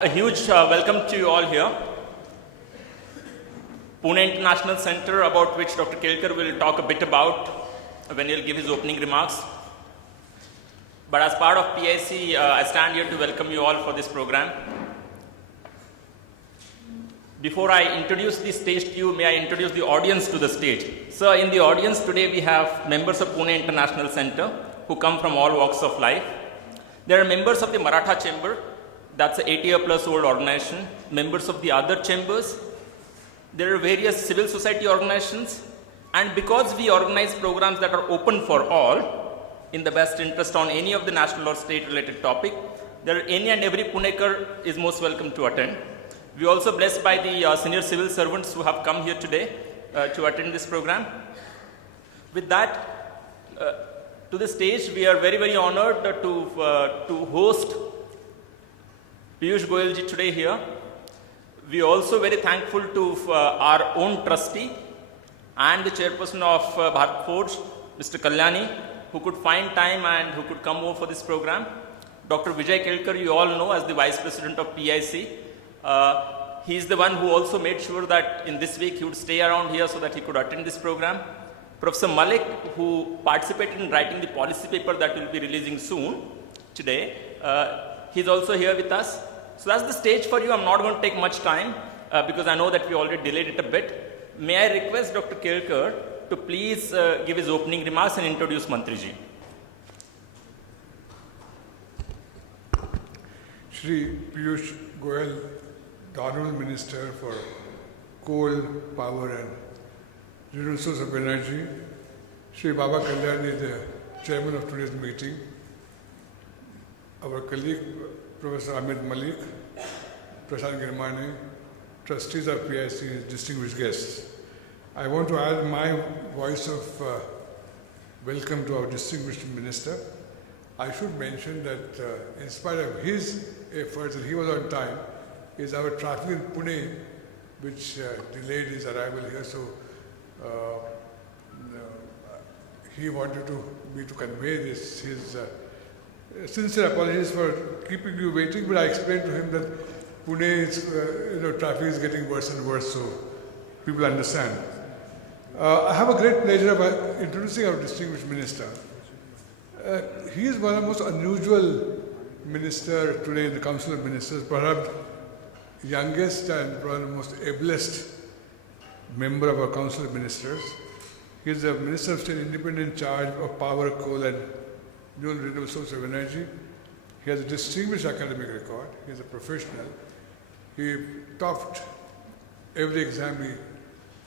A huge welcome to you all here. Pune International Center, about which Dr. Kelkar will talk a bit about when he'll give his opening remarks. But as part of PIC, I stand here to welcome you all for this program. Before I introduce the stage to you, may I introduce the audience to the stage. So in the audience today, we have members of Pune International Center who come from all walks of life. There are members of the Maratha Chamber, that's an 80-year-plus old organization, members of the other chambers. There are various civil society organizations, and because we organize programs that are open for all, in the best interest on any of the national or state-related topic, any and every Punekar is most welcome to attend. We are also blessed by the senior civil servants who have come here today to attend this program. With that, to the stage, we are very, very honored to host Piyush Goyal ji today here. We are also very thankful to our own trustee and the chairperson of Bharat Forge, Mr. Kalyani, who could find time and who could come over for this program. Dr. Vijay Kelkar, you all know as the Vice President of PIC. He is the one who also made sure that in this week he would stay around here so that he could attend this program. Professor Malik, who participated in writing the policy paper that we will be releasing soon today, he is also here with us. So that's the stage for you. I'm not going to take much time because I know that we already delayed it a bit. May I request Dr. Kelkar to please give his opening remarks and introduce Mantriji. Shri Piyush Goyal, the Honorable Minister for Coal, Power and Renewable Source of Energy, Shri Baba Kalyani, the Chairman of today's meeting, our colleague Professor Amit Malik, Prashant Girmani, trustees of PIC, distinguished guests. I want to add my voice of welcome to our distinguished minister. I should mention that in spite of his efforts, and he was on time, is our traffic in Pune, which delayed his arrival here. So he wanted me to convey this, his sincere apologies for keeping you waiting, but I explained to him that Pune is, traffic is getting worse and worse, so people understand. I have a great pleasure of introducing our distinguished minister. He is one of the most unusual ministers today in the Council of Ministers, perhaps youngest and probably the most ablest member of our Council of Ministers. He is the Minister of State independent charge of power, coal and new and renewable source of energy. He has a distinguished academic record. He is a professional. He topped every exam he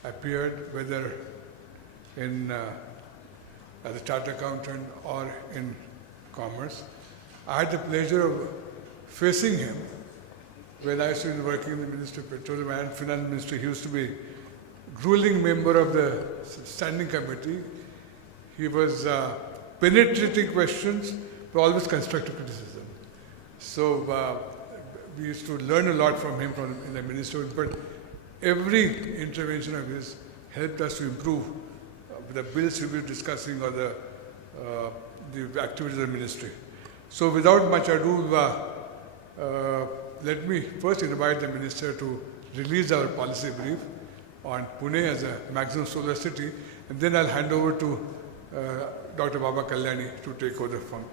appeared, whether in as a chartered accountant or in commerce. I had the pleasure of facing him when I used to be working in the Ministry of Petroleum and Finance Ministry. He used to be ruling member of the standing committee. He was penetrating questions, but always constructive criticism. So we used to learn a lot from him in the ministry, but every intervention of his helped us to improve the bills we were discussing or the activities of the ministry. So without much ado, let me first invite the minister to release our policy brief on Pune as a maximum solar city, and then I'll hand over to Dr. Baba Kalyani to take over from.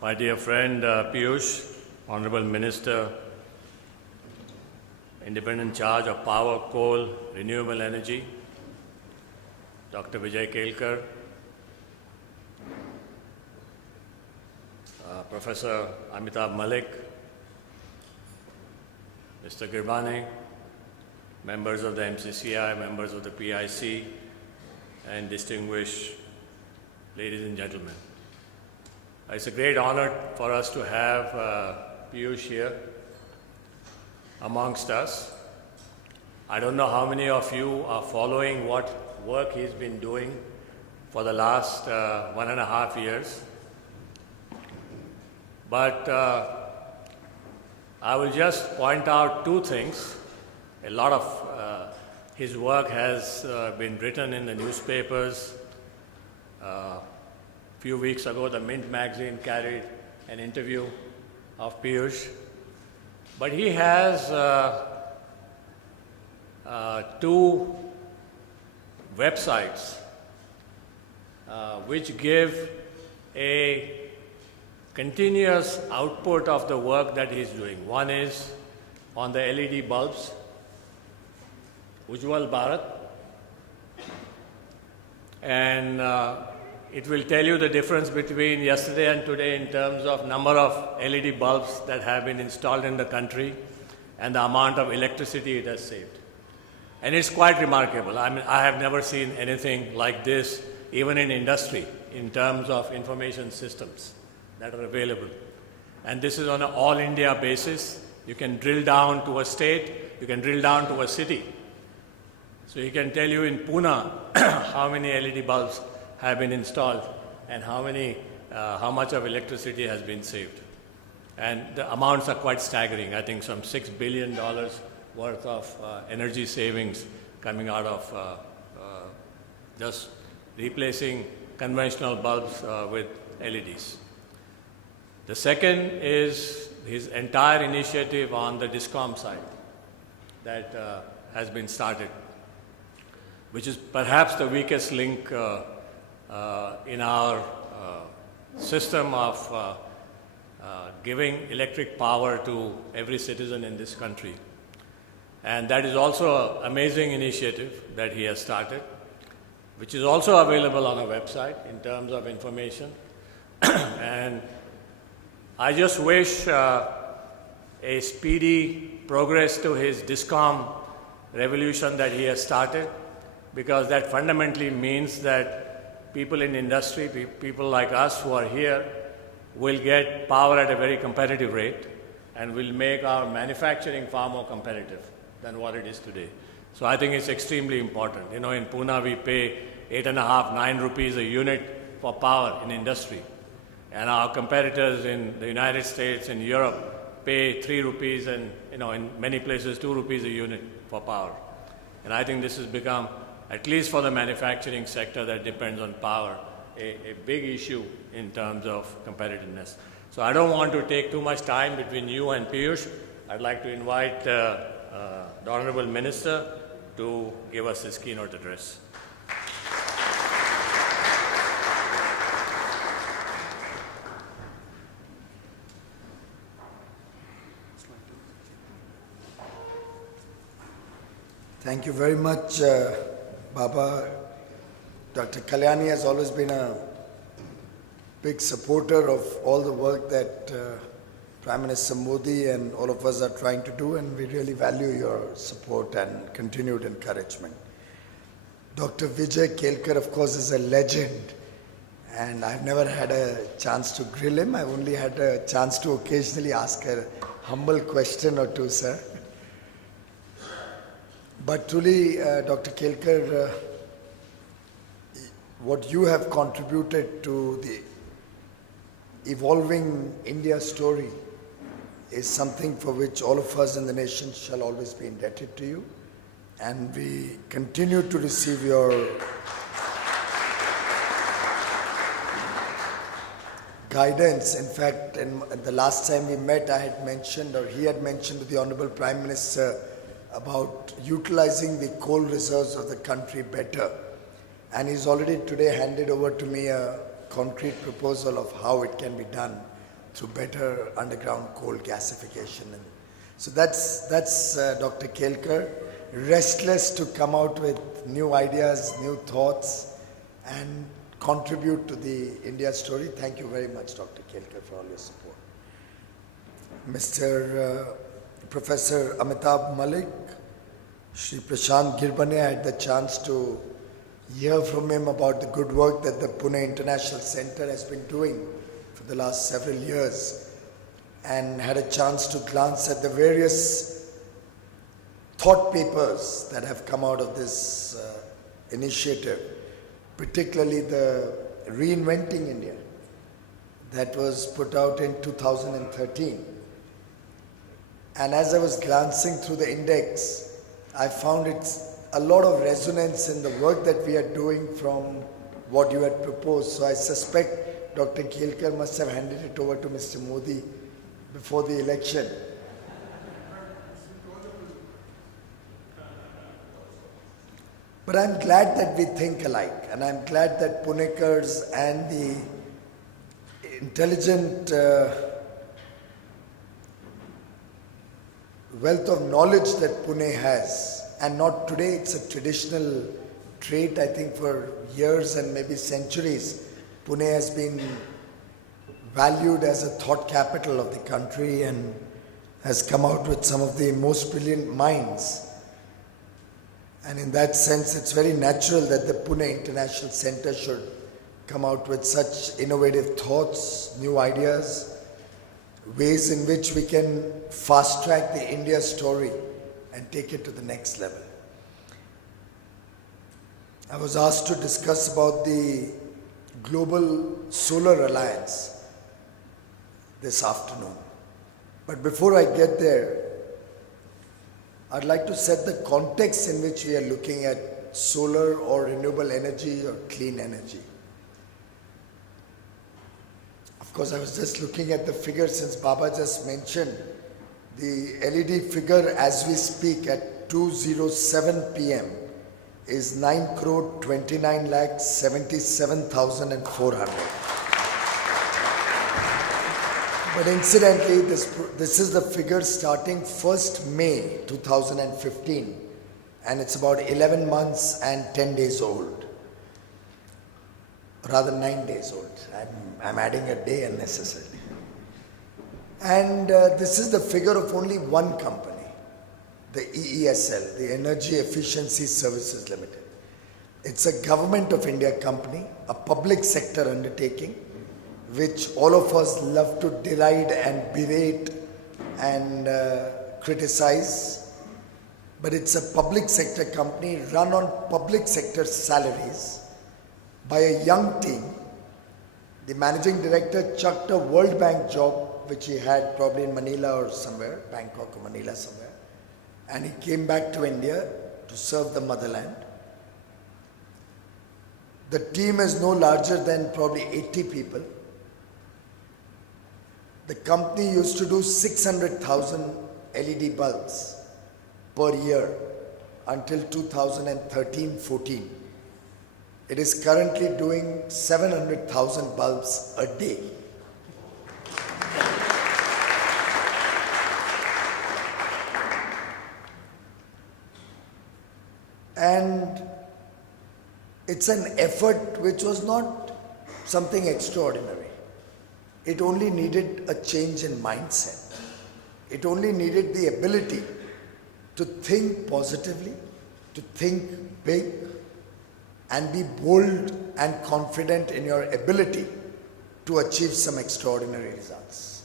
My dear friend Piyush, Honorable Minister, Independent Charge of Power, Coal, Renewable Energy, Dr. Vijay Kelkar, Professor Amitabh Malik, Mr. Girmani, members of the MCCI, members of the PIC, and distinguished ladies and gentlemen. It's a great honor for us to have Piyush here amongst us. I don't know how many of you are following what work he's been doing for the last 1.5 years. But I will just point out two things. A lot of his work has been written in the newspapers. A few weeks ago, the Mint magazine carried an interview of Piyush. But he has two websites which give a continuous output of the work that he's doing. One is on the LED bulbs, Ujjwal Bharat, and it will tell you the difference between yesterday and today in terms of number of LED bulbs that have been installed in the country and the amount of electricity it has saved. And it's quite remarkable. I mean, I have never seen anything like this, even in industry, in terms of information systems that are available. And this is on an all India basis. You can drill down to a state, you can drill down to a city. So he can tell you in Pune how many LED bulbs have been installed and how much of electricity has been saved. And the amounts are quite staggering. I think some $6 billion worth of energy savings coming out of just replacing conventional bulbs with LEDs. The second is his entire initiative on the DISCOM side that has been started, which is perhaps the weakest link in our system of giving electric power to every citizen in this country. And that is also an amazing initiative that he has started, which is also available on our website in terms of information. And I just wish a speedy progress to his DISCOM revolution that he has started, because that fundamentally means that people in industry, people like us who are here, will get power at a very competitive rate and will make our manufacturing far more competitive than what it is today. So I think it's extremely important. You know, in Pune we pay 8.5, 9 rupees a unit for power in industry. And our competitors in the United States and Europe pay 3 rupees and, you know, in many places 2 rupees a unit for power. And I think this has become, at least for the manufacturing sector that depends on power, a big issue in terms of competitiveness. So I don't want to take too much time between you and Piyush. I'd like to invite the Honorable Minister to give us his keynote address. Thank you very much, Baba. Dr. Kalyani has always been a big supporter of all the work that Prime Minister Modi and all of us are trying to do, and we really value your support and continued encouragement. Dr. Vijay Kelkar, of course, is a legend, and I've never had a chance to grill him. I've only had a chance to occasionally ask a humble question or two, sir. But truly, Dr. Kelkar, what you have contributed to the evolving India story is something for which all of us in the nation shall always be indebted to you. And we continue to receive your guidance. In fact, the last time we met, I had mentioned, or he had mentioned to the Honorable Prime Minister about utilizing the coal reserves of the country better. And he's already today handed over to me a concrete proposal of how it can be done through better underground coal gasification. And so that's Dr. Kelkar, restless to come out with new ideas, new thoughts, and contribute to the India story. Thank you very much, Dr. Kelkar, for all your support. Mr. Professor Amitabh Malik, Shri Prashant Girbane, I had the chance to hear from him about the good work that the Pune International Center has been doing for the last several years, and had a chance to glance at the various thought papers that have come out of this initiative, particularly the Reinventing India that was put out in 2013. And as I was glancing through the index, I found it's a lot of resonance in the work that we are doing from what you had proposed. So I suspect Dr. Kelkar must have handed it over to Mr. Modi before the election. But I'm glad that we think alike, and I'm glad that Punekars and the intelligent wealth of knowledge that Pune has, and not today, it's a traditional trait, I think for years and maybe centuries, Pune has been valued as a thought capital of the country and has come out with some of the most brilliant minds. And in that sense, it's very natural that the Pune International Center should come out with such innovative thoughts, new ideas, ways in which we can fast track the India story and take it to the next level. I was asked to discuss about the Global Solar Alliance this afternoon. But before I get there, I'd like to set the context in which we are looking at solar or renewable energy or clean energy. Of course, I was just looking at the figure since Baba just mentioned. The LED figure as we speak at 2:07 p.m. is 9,29,77,400. But incidentally, this is the figure starting 1st May 2015, and it's about 11 months and 10 days old. Rather 9 days old. I'm adding a day unnecessarily. And this is the figure of only one company, the EESL, the Energy Efficiency Services Limited. It's a Government of India company, a public sector undertaking, which all of us love to deride and berate and criticize. But it's a public sector company run on public sector salaries by a young team. The managing director chucked a World Bank job, which he had probably in Manila or somewhere, Bangkok or Manila somewhere, and he came back to India to serve the motherland. The team is no larger than probably 80 people. The company used to do 600,000 LED bulbs per year until 2013-14. It is currently doing 700,000 bulbs a day. And it's an effort which was not something extraordinary. It only needed a change in mindset. It only needed the ability to think positively, to think big, and be bold and confident in your ability to achieve some extraordinary results.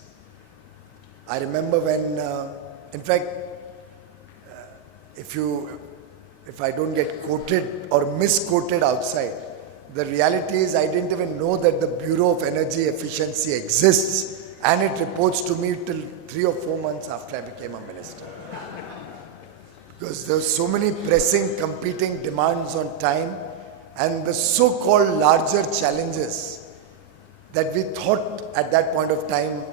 I remember when, in fact, if I don't get quoted or misquoted outside, the reality is I didn't even know that the Bureau of Energy Efficiency exists, and it reports to me till 3 or 4 months after I became a minister. Because there were so many pressing, competing demands on time, and the so-called larger challenges that we thought at that point of time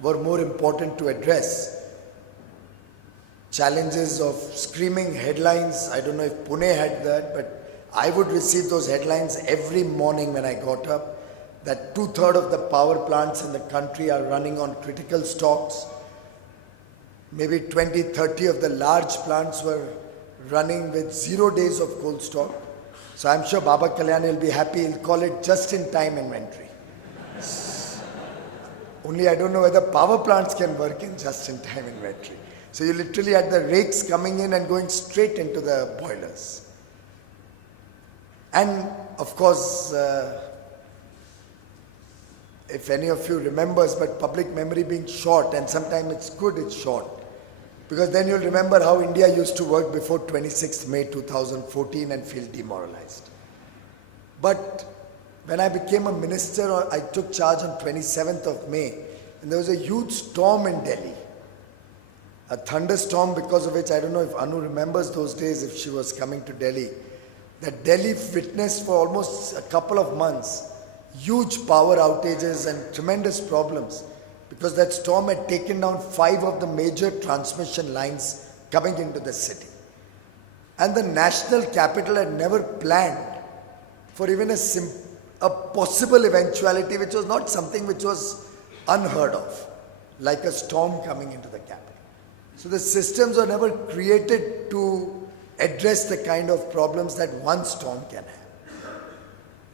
were more important to address. Challenges of screaming headlines. I don't know if Pune had that, but I would receive those headlines every morning when I got up, that 2/3 of the power plants in the country are running on critical stocks. Maybe 20-30 of the large plants were running with 0 days of coal stock. So I'm sure Baba Kalyani will be happy. He'll call it just-in-time inventory. Only I don't know whether power plants can work in just-in-time inventory. So you literally had the rakes coming in and going straight into the boilers. And of course, if any of you remembers, but public memory being short, and sometimes it's good it's short, because then you'll remember how India used to work before 26th May 2014 and feel demoralized. But when I became a minister, I took charge on 27th of May, and there was a huge storm in Delhi. A thunderstorm because of which, I don't know if Anu remembers those days if she was coming to Delhi, that Delhi witnessed for almost a couple of months huge power outages and tremendous problems because that storm had taken down 5 of the major transmission lines coming into the city. And the national capital had never planned for even a possible eventuality, which was not something which was unheard of, like a storm coming into the capital. So the systems were never created to address the kind of problems that one storm can have.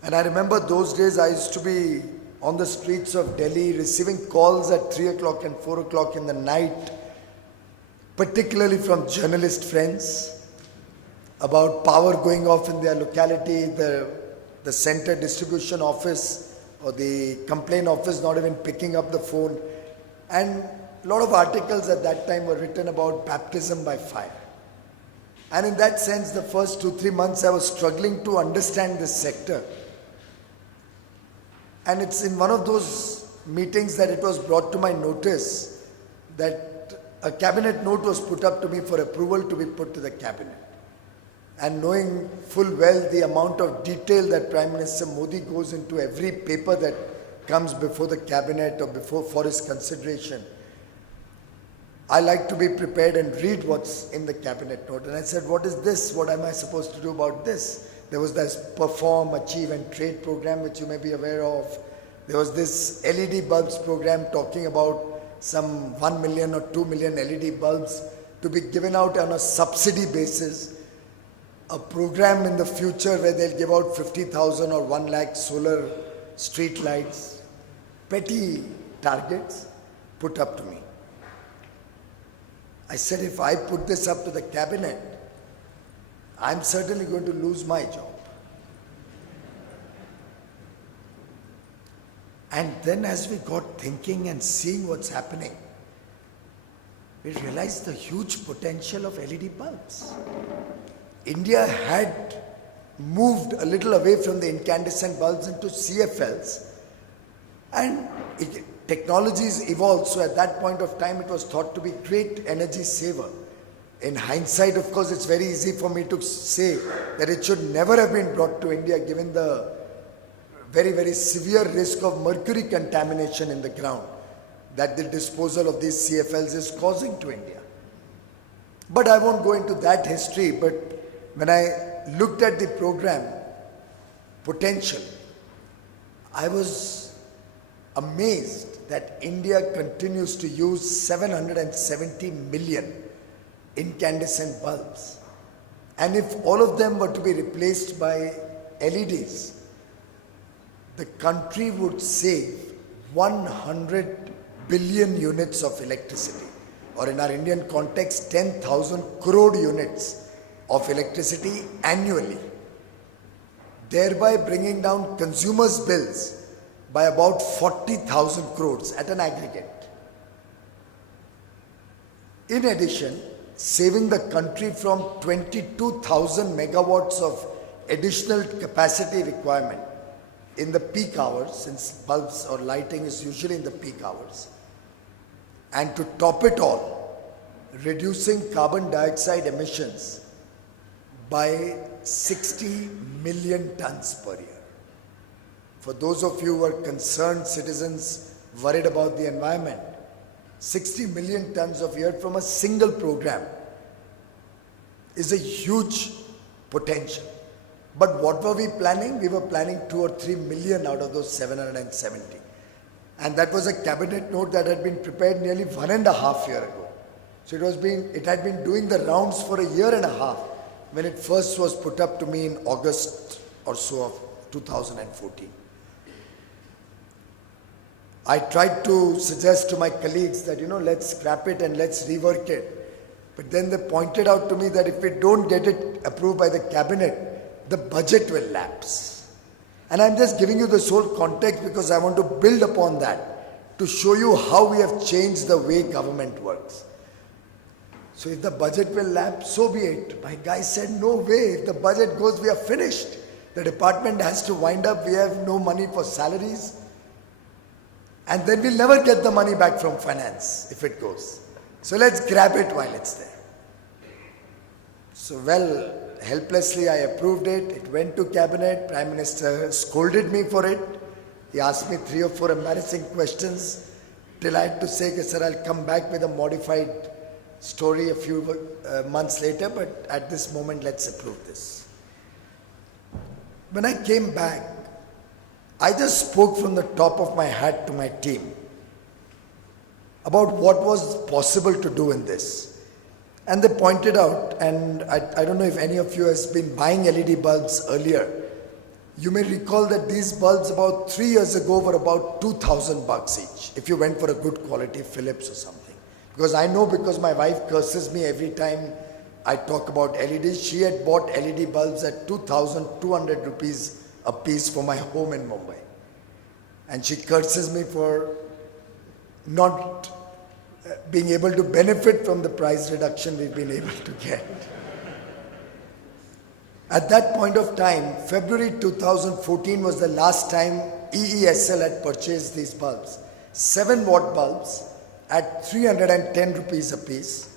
And I remember those days I used to be on the streets of Delhi receiving calls at 3 o'clock and 4 o'clock in the night, particularly from journalist friends, about power going off in their locality, the center distribution office or the complaint office not even picking up the phone. And a lot of articles at that time were written about baptism by fire. And in that sense, the first 2-3 months I was struggling to understand this sector. And it's in one of those meetings that it was brought to my notice that a cabinet note was put up to me for approval to be put to the cabinet. And knowing full well the amount of detail that Prime Minister Modi goes into every paper that comes before the cabinet or for his consideration, I like to be prepared and read what's in the cabinet note. And I said, what is this? What am I supposed to do about this? There was this Perform, Achieve and Trade program, which you may be aware of. There was this LED bulbs program talking about some 1 million or 2 million LED bulbs to be given out on a subsidy basis. A program in the future where they'll give out 50,000 or 1 lakh solar street lights. Petty targets put up to me. I said, if I put this up to the cabinet, I'm certainly going to lose my job. And then as we got thinking and seeing what's happening, we realized the huge potential of LED bulbs. India had moved a little away from the incandescent bulbs into CFLs, and technologies evolved, so at that point of time it was thought to be great energy saver. In hindsight, of course, it's very easy for me to say that it should never have been brought to India given the very, very severe risk of mercury contamination in the ground that the disposal of these CFLs is causing to India. But I won't go into that history, but when I looked at the program potential, I was amazed that India continues to use 770 million incandescent bulbs. And if all of them were to be replaced by LEDs, the country would save 100 billion units of electricity, or in our Indian context, 10,000 crore units of electricity annually, thereby bringing down consumers' bills by about 40,000 crores at an aggregate. In addition, saving the country from 22,000 megawatts of additional capacity requirement in the peak hours, since bulbs or lighting is usually in the peak hours. And to top it all, reducing carbon dioxide emissions by 60 million tons per year. For those of you who are concerned citizens worried about the environment, 60 million tons of air from a single program is a huge potential. But what were we planning? We were planning 2 or 3 million out of those 770. And that was a cabinet note that had been prepared nearly 1.5 years ago. So it had been doing the rounds for 1.5 years when it first was put up to me in August or so of 2014. I tried to suggest to my colleagues that, let's scrap it and let's rework it. But then they pointed out to me that if we don't get it approved by the cabinet, the budget will lapse. And I'm just giving you this whole context because I want to build upon that to show you how we have changed the way government works. So if the budget will lapse, so be it. My guy said, no way. If the budget goes, we are finished. The department has to wind up. We have no money for salaries. And then we'll never get the money back from finance if it goes. So let's grab it while it's there. So well, helplessly I approved it. It went to cabinet. Prime Minister scolded me for it. He asked me 3 or 4 embarrassing questions till I had to say, sir, I'll come back with a modified story a few months later, but at this moment, let's approve this. When I came back, I just spoke from the top of my hat to my team about what was possible to do in this. And they pointed out, and I don't know if any of you has been buying LED bulbs earlier. You may recall that these bulbs about 3 years ago were about $2,000 each, if you went for a good quality Philips or something. Because I know, because my wife curses me every time I talk about LEDs. She had bought LED bulbs at 2,200 rupees a piece for my home in Mumbai. And she curses me for not being able to benefit from the price reduction we've been able to get. At that point of time, February 2014 was the last time EESL had purchased these bulbs. 7-watt bulbs at 310 rupees a piece,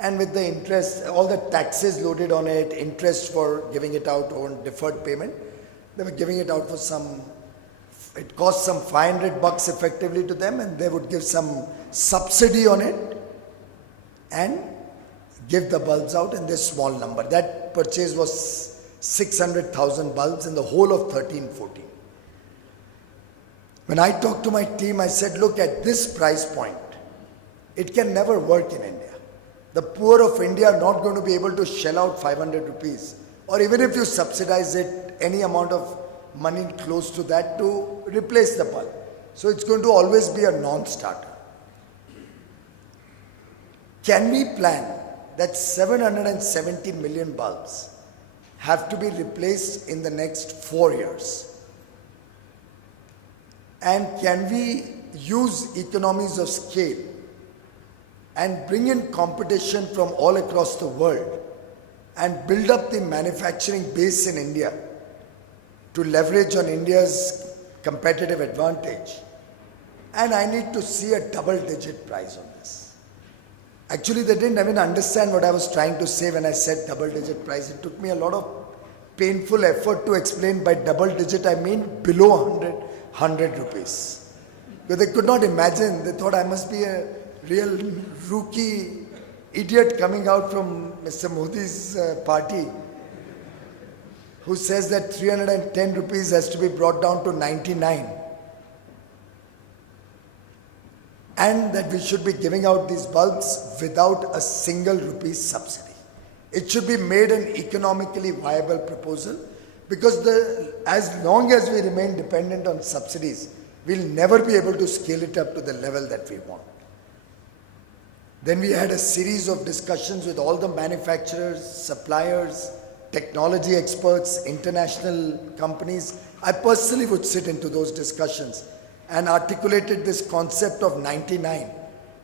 and with the interest, all the taxes loaded on it, interest for giving it out on deferred payment, they were giving it out for some, it cost some $500 effectively to them, and they would give some subsidy on it and give the bulbs out in this small number. That purchase was 600,000 bulbs in the whole of 13-14. When I talked to my team, I said, look, at this price point, it can never work in India. The poor of India are not going to be able to shell out 500 rupees, or even if you subsidize it, any amount of money close to that to replace the bulb. So it's going to always be a non-starter. Can we plan that 770 million bulbs have to be replaced in the next 4 years? And can we use economies of scale and bring in competition from all across the world and build up the manufacturing base in India to leverage on India's competitive advantage? And I need to see a double-digit price on this. Actually, they didn't even understand what I was trying to say when I said double-digit price. It took me a lot of painful effort to explain by double-digit I mean below 100 rupees. Because they could not imagine. They thought I must be a real rookie idiot coming out from Mr. Modi's party who says that 310 rupees has to be brought down to 99 and that we should be giving out these bulbs without a single rupee subsidy. It should be made an economically viable proposal, because as long as we remain dependent on subsidies, we'll never be able to scale it up to the level that we want. Then we had a series of discussions with all the manufacturers, suppliers, technology experts, international companies. I personally would sit into those discussions and articulated this concept of 99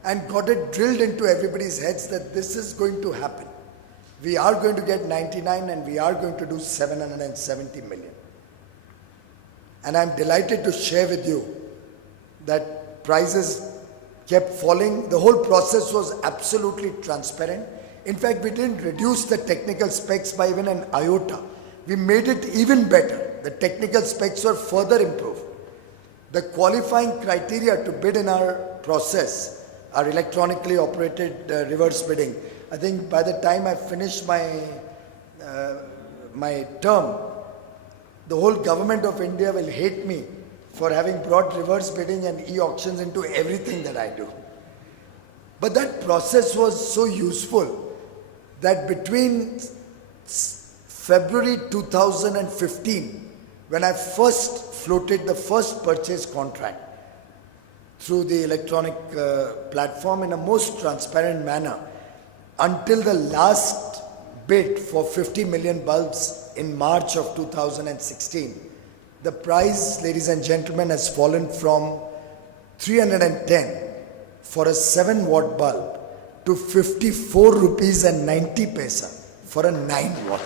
and got it drilled into everybody's heads that this is going to happen. We are going to get 99 and we are going to do 770 million. And I'm delighted to share with you that prices kept falling. The whole process was absolutely transparent. In fact, we didn't reduce the technical specs by even an iota. We made it even better. The technical specs were further improved. The qualifying criteria to bid in our process are electronically operated reverse bidding. I think by the time I finish my term, the whole government of India will hate me for having brought reverse bidding and e-auctions into everything that I do. But that process was so useful that between February 2015, when I first floated the first purchase contract through the electronic platform in a most transparent manner, until the last bid for 50 million bulbs in March of 2016, the price, ladies and gentlemen, has fallen from 310 for a 7-watt bulb to 54 rupees and 90 paisa for a 9-watt.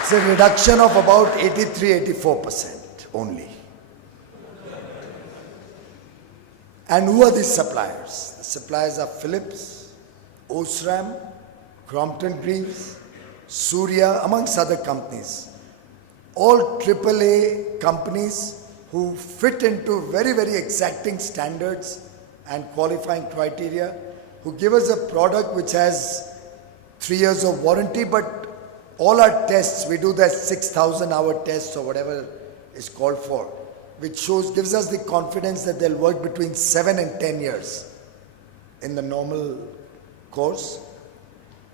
It's a reduction of about 83-84% only. And who are these suppliers? The suppliers are Philips, Osram, Crompton Greaves, Surya, amongst other companies. All AAA companies who fit into very, very exacting standards and qualifying criteria, who give us a product which has 3 years of warranty, but all our tests, we do that 6,000-hour tests or whatever is called for, which gives us the confidence that they'll work between 7 and 10 years in the normal course.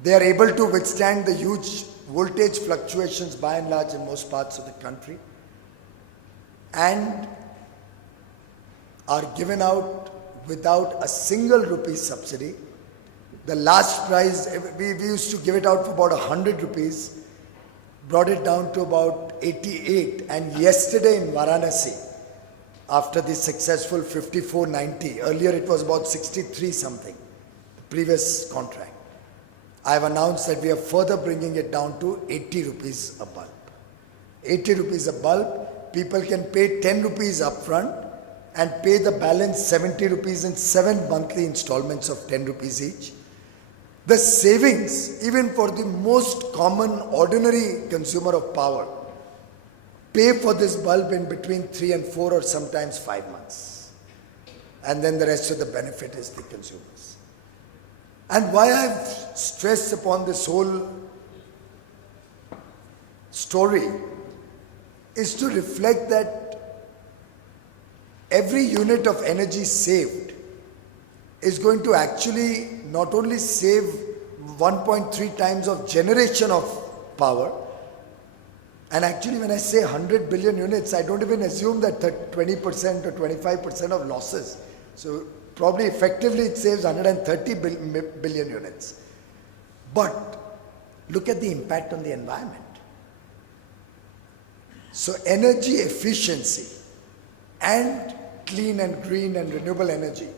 They are able to withstand the huge voltage fluctuations by and large in most parts of the country, and are given out without a single rupee subsidy. The last price, we used to give it out for about 100 rupees, brought it down to about 88, and yesterday in Varanasi, after the successful 54.90, earlier it was about 63 something, the previous contract, I have announced that we are further bringing it down to 80 rupees a bulb. 80 rupees a bulb, people can pay 10 rupees upfront and pay the balance 70 rupees in 7 monthly installments of 10 rupees each. The savings, even for the most common ordinary consumer of power, pay for this bulb in between 3 and 4 or sometimes 5 months. And then the rest of the benefit is the consumers. And why I have stressed upon this whole story is to reflect that every unit of energy saved is going to actually not only save 1.3 times of generation of power, and actually when I say 100 billion units, I don't even assume that 20% or 25% of losses. So probably effectively it saves 130 billion units. But look at the impact on the environment. So energy efficiency and clean and green and renewable energy,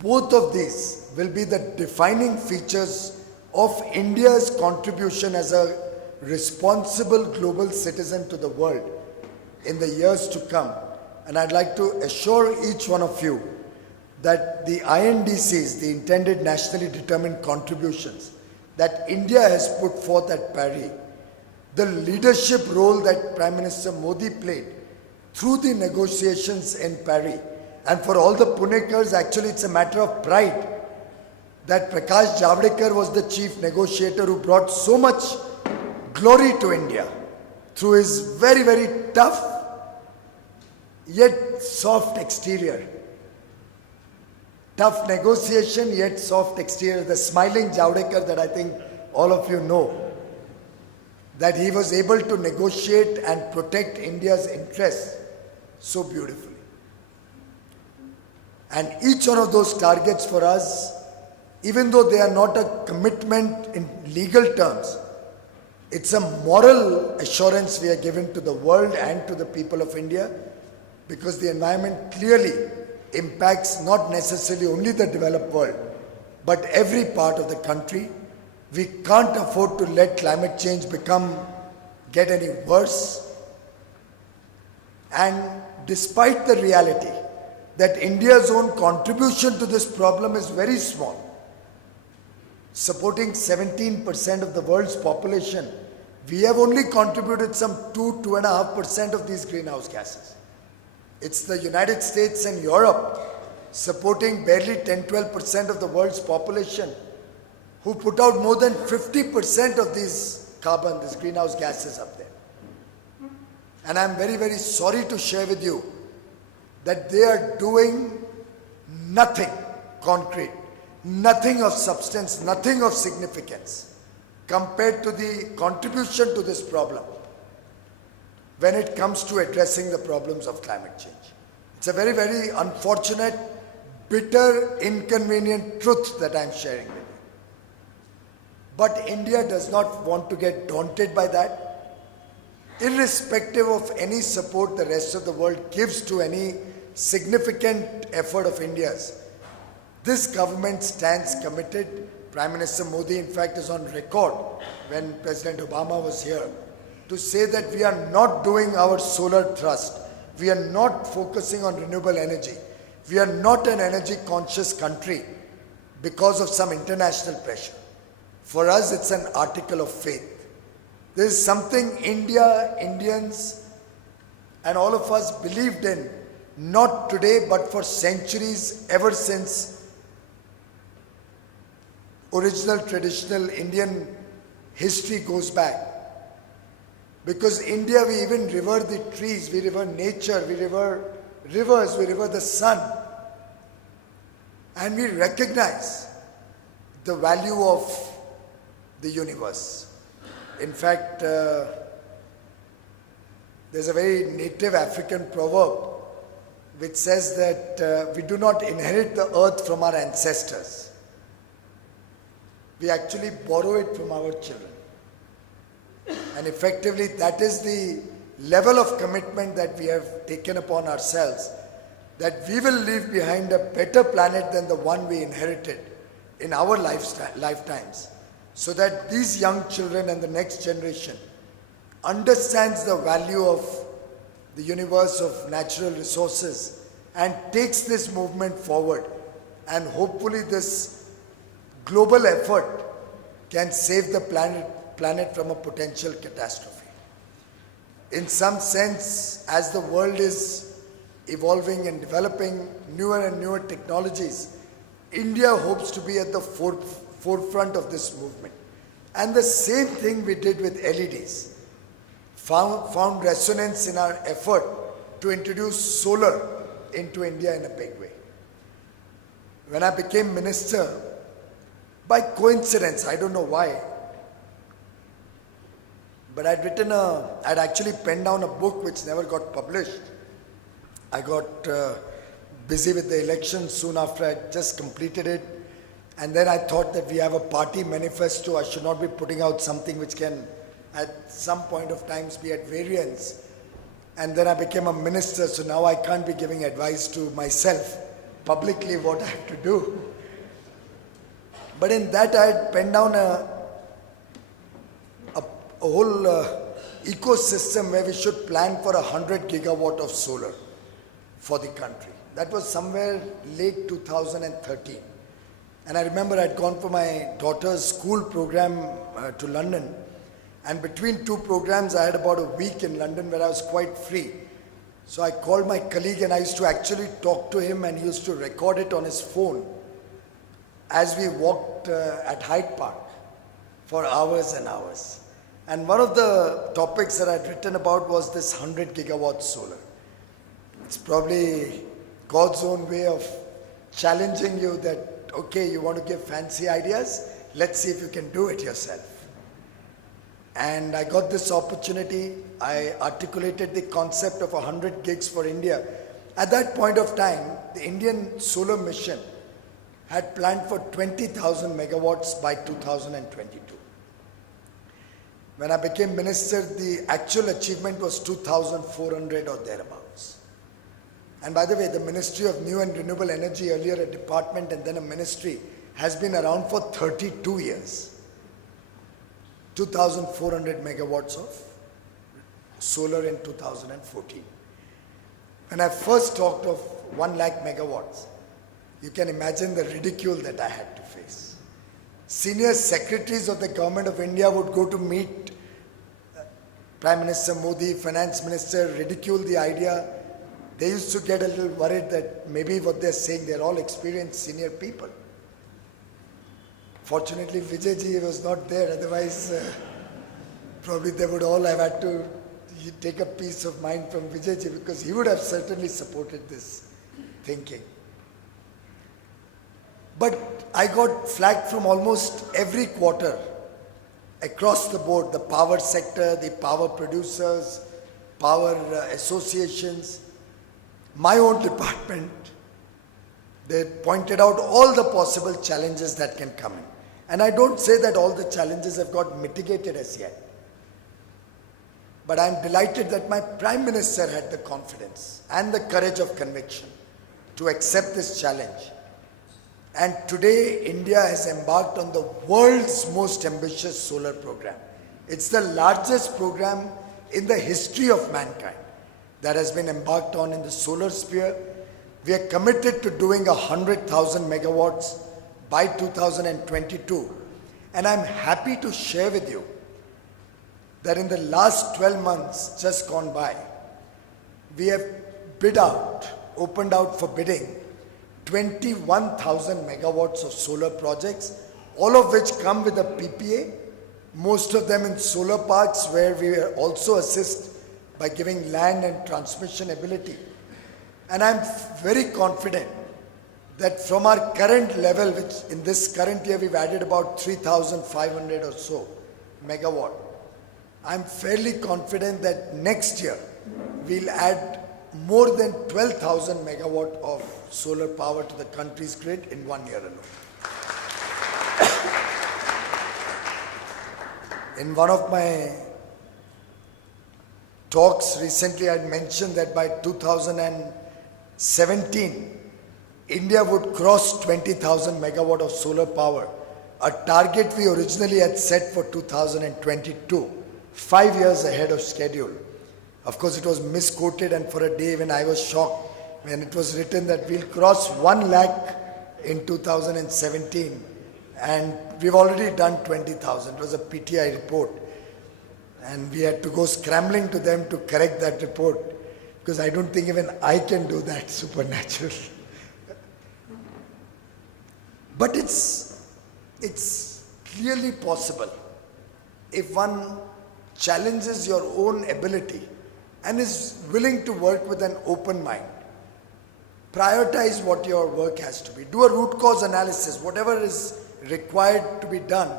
both of these will be the defining features of India's contribution as a responsible global citizen to the world in the years to come. And I'd like to assure each one of you that the INDCs, the intended nationally determined contributions that India has put forth at Paris, the leadership role that Prime Minister Modi played through the negotiations in Paris, and for all the Punekars, actually it's a matter of pride that Prakash Javadekar was the chief negotiator who brought so much glory to India through his very, very tough yet soft exterior. Tough negotiation yet soft exterior. The smiling Javadekar that I think all of you know, that he was able to negotiate and protect India's interests so beautifully. And each one of those targets for us, even though they are not a commitment in legal terms, it's a moral assurance we are giving to the world and to the people of India, because the environment clearly impacts not necessarily only the developed world, but every part of the country. We can't afford to let climate change get any worse. And despite the reality that India's own contribution to this problem is very small, supporting 17% of the world's population, we have only contributed some 2.5% of these greenhouse gases. It's the United States and Europe supporting barely 10-12% of the world's population who put out more than 50% of these carbon, these greenhouse gases up there. And I'm very, very sorry to share with you that they are doing nothing concrete, nothing of substance, nothing of significance compared to the contribution to this problem when it comes to addressing the problems of climate change. It's a very, very unfortunate, bitter, inconvenient truth that I'm sharing with you. But India does not want to get daunted by that. Irrespective of any support the rest of the world gives to any significant effort of India's, this government stands committed. Prime Minister Modi, in fact, is on record when President Obama was here to say that we are not doing our solar thrust. We are not focusing on renewable energy. We are not an energy conscious country because of some international pressure. For us, it's an article of faith. This is something India, Indians, and all of us believed in, not today, but for centuries, ever since original traditional Indian history goes back. Because India, we even revere the trees, we revere nature, we revere rivers, we revere the sun. And we recognize the value of the universe. In fact, there's a very native African proverb which says that we do not inherit the earth from our ancestors. We actually borrow it from our children. And effectively, that is the level of commitment that we have taken upon ourselves, that we will leave behind a better planet than the one we inherited in our lifetimes, so that these young children and the next generation understands the value of the universe of natural resources and takes this movement forward. And hopefully this global effort can save the planet from a potential catastrophe. In some sense, as the world is evolving and developing newer and newer technologies, India hopes to be at the forefront of this movement. And the same thing we did with LEDs found resonance in our effort to introduce solar into India in a big way. When I became minister, by coincidence, I don't know why, but I'd actually penned down a book which never got published. I got busy with the election soon after I'd just completed it. And then I thought that we have a party manifesto. I should not be putting out something which can at some point of times be at variance. And then I became a minister, so now I can't be giving advice to myself publicly what I have to do. But in that I had penned down a whole ecosystem where we should plan for 100 gigawatt of solar for the country. That was somewhere late 2013. And I remember I'd gone for my daughter's school program to London. And between two programs, I had about a week in London where I was quite free. So I called my colleague and I used to actually talk to him, and he used to record it on his phone as we walked at Hyde Park for hours and hours. And one of the topics that I'd written about was this 100 gigawatt solar. It's probably God's own way of challenging you that, okay, you want to give fancy ideas? Let's see if you can do it yourself. And I got this opportunity. I articulated the concept of 100 gigs for India. At that point of time, the Indian solar mission had planned for 20,000 megawatts by 2022. When I became minister, the actual achievement was 2,400 or thereabouts. And by the way, the Ministry of New and Renewable Energy, earlier a department and then a ministry, has been around for 32 years. 2,400 megawatts of solar in 2014. When I first talked of 1 lakh megawatts, you can imagine the ridicule that I had to face. Senior secretaries of the government of India would go to meet Prime Minister Modi, Finance Minister, ridicule the idea. They used to get a little worried that maybe what they're saying, they're all experienced senior people. Fortunately, Vijayji was not there, otherwise probably they would all have had to take a piece of mind from Vijayji, because he would have certainly supported this thinking. But I got flagged from almost every quarter across the board, the power sector, the power producers, power associations, my own department. They pointed out all the possible challenges that can come in. And I don't say that all the challenges have got mitigated as yet. But I'm delighted that my Prime Minister had the confidence and the courage of conviction to accept this challenge. And today, India has embarked on the world's most ambitious solar program. It's the largest program in the history of mankind that has been embarked on in the solar sphere. We are committed to doing 100,000 megawatts by 2022. And I'm happy to share with you that in the last 12 months just gone by, we have opened out for bidding 21,000 megawatts of solar projects, all of which come with a PPA, most of them in solar parks where we also assist by giving land and transmission ability. And I'm very confident that from our current level, which in this current year we've added about 3,500 or so megawatt, I'm fairly confident that next year we'll add more than 12,000 megawatt of solar power to the country's grid in 1 year alone. In one of my talks recently, I mentioned that by 2017, India would cross 20,000 megawatt of solar power, a target we originally had set for 2022, 5 years ahead of schedule. Of course, it was misquoted, and for a day when I was shocked when it was written that we'll cross 1 lakh in 2017, and we've already done 20,000. It was a PTI report, and we had to go scrambling to them to correct that report, because I don't think even I can do that supernatural. But it's clearly possible if one challenges your own ability and is willing to work with an open mind. Prioritize what your work has to be. Do a root cause analysis, whatever is required to be done.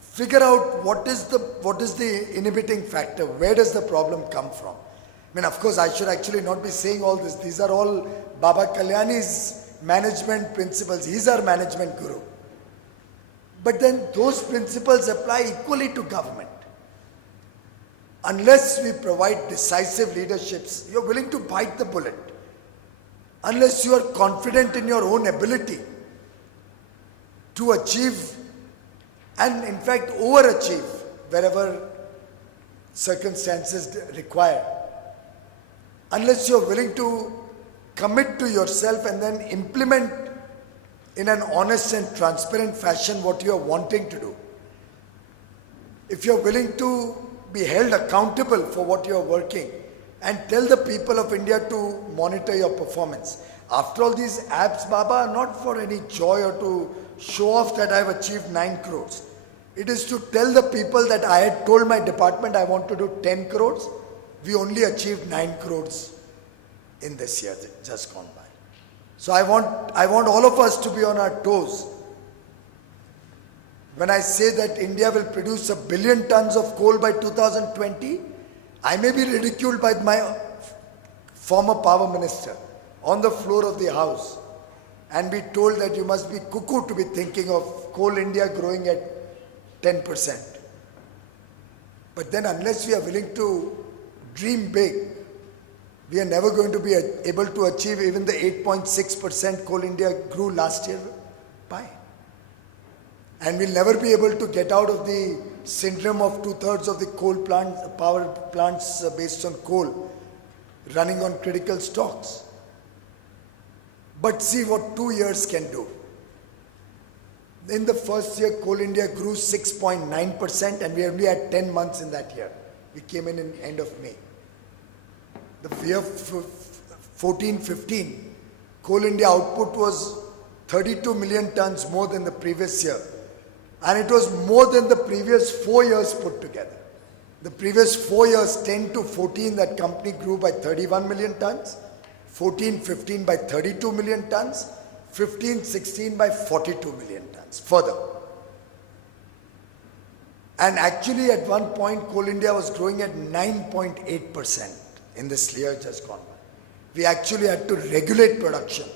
Figure out what is the inhibiting factor, where does the problem come from. I mean, of course, I should actually not be saying all this. These are all Baba Kalyani's management principles. He's our management guru. But then those principles apply equally to government. Unless we provide decisive leaderships, you're willing to bite the bullet. Unless you are confident in your own ability to achieve and in fact overachieve wherever circumstances require. Unless you're willing to commit to yourself and then implement in an honest and transparent fashion what you are wanting to do. If you're willing to be held accountable for what you are working and tell the people of India to monitor your performance. After all, these apps, Baba, are not for any joy or to show off that I've achieved 9 crores. It is to tell the people that I had told my department I want to do 10 crores. We only achieved 9 crores in this year just gone by. So I want all of us to be on our toes. When I say that India will produce 1 billion tons of coal by 2020, I may be ridiculed by my former power minister on the floor of the house and be told that you must be cuckoo to be thinking of Coal India growing at 10%. But then unless we are willing to dream big, we are never going to be able to achieve even the 8.6% Coal India grew last year by. And we'll never be able to get out of the syndrome of 2/3 of the power plants based on coal running on critical stocks. But see what 2 years can do. In the first year, Coal India grew 6.9%, and we only had 10 months in that year. We came in end of May. The year 14-15, Coal India output was 32 million tons more than the previous year. And it was more than the previous 4 years put together. The previous 4 years, 10 to 14, that company grew by 31 million tons, 14-15 by 32 million tons, 15-16 by 42 million tons further. And actually at one point, Coal India was growing at 9.8% in this year just gone by. We actually had to regulate production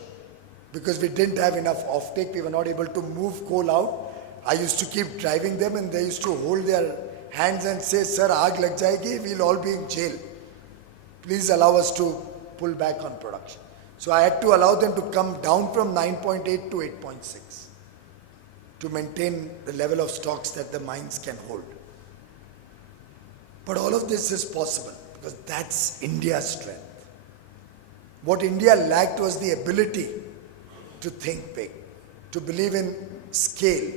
because we didn't have enough offtake. We were not able to move coal out I used to keep driving them and they used to hold their hands and say, Sir, aag lag jayegi, we'll all be in jail. Please allow us to pull back on production. So I had to allow them to come down from 9.8 to 8.6 to maintain the level of stocks that the mines can hold. But all of this is possible because that's India's strength. What India lacked was the ability to think big, to believe in scale,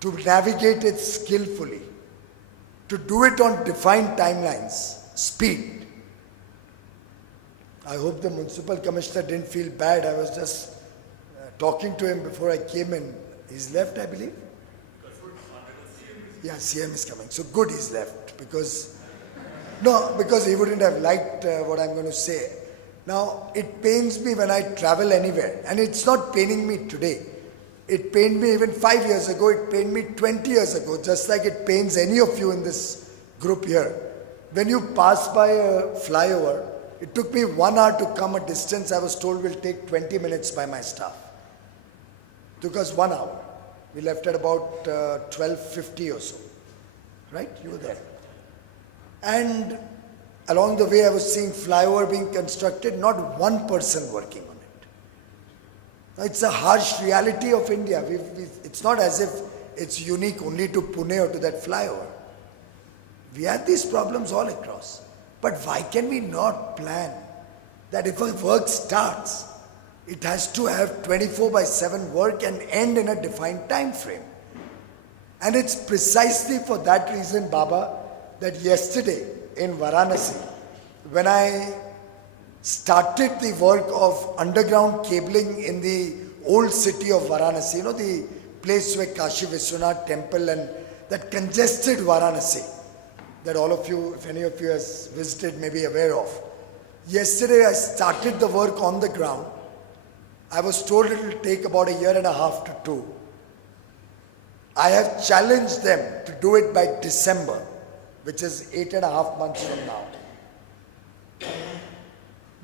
to navigate it skillfully, to do it on defined timelines, speed. I hope the municipal commissioner didn't feel bad. I was just talking to him before I came in. He's left, I believe. Yeah, CM is coming. So good he's left because he wouldn't have liked what I'm going to say. Now, it pains me when I travel anywhere, and it's not paining me today. It pained me even 5 years ago, it pained me 20 years ago, just like it pains any of you in this group here. When you pass by a flyover, it took me 1 hour to come a distance I was told will take 20 minutes by my staff. Took us 1 hour. We left at about 12:50 or so. Right? You were there. And along the way I was seeing flyover being constructed, not one person working on it. Now, it's a harsh reality of India. It's not as if it's unique only to Pune or to that flyover. We have these problems all across. But why can we not plan that if a work starts, it has to have 24/7 work and end in a defined time frame? And it's precisely for that reason, Baba, that yesterday in Varanasi, when I started the work of underground cabling in the old city of Varanasi, you know, the place where Kashi Vishwanath temple and that congested Varanasi, that all of you, if any of you has visited, may be aware of. Yesterday I started the work on the ground. I was told it will take about 1.5 to 2 years. I have challenged them to do it by December, which is 8.5 months from now.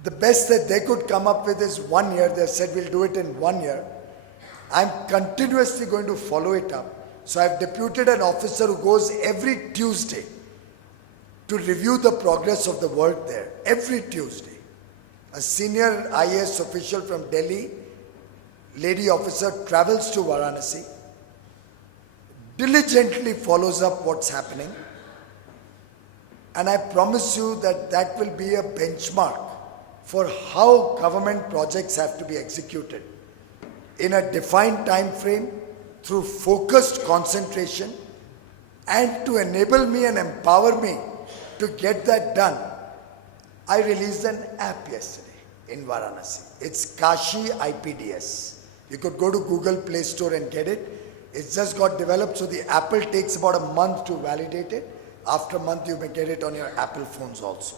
The best that they could come up with is 1 year. They said we'll do it in 1 year. I'm continuously going to follow it up. So I've deputed an officer who goes every Tuesday to review the progress of the work there. Every Tuesday. A senior IAS official from Delhi, lady officer, travels to Varanasi, diligently follows up what's happening. And I promise you that that will be a benchmark for how government projects have to be executed in a defined time frame through focused concentration, and to enable me and empower me to get that done. I released an app yesterday in Varanasi. It's Kashi IPDS. You could go to Google Play Store and get it. It's just got developed, so the Apple takes about a month to validate it. After a month, you may get it on your Apple phones also,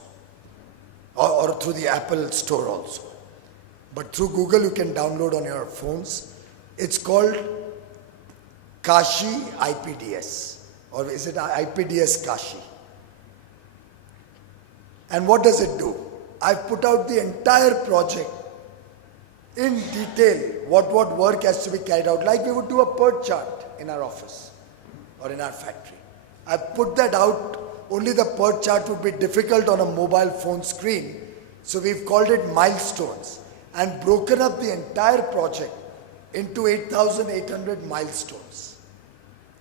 or through the Apple Store also. But through Google, you can download on your phones. It's called Kashi IPDS, or is it IPDS Kashi? And what does it do? I've put out the entire project in detail, what work has to be carried out, like we would do a PERT chart in our office or in our factory. I've put that out. Only the PERT chart would be difficult on a mobile phone screen, so we've called it milestones and broken up the entire project into 8,800 milestones.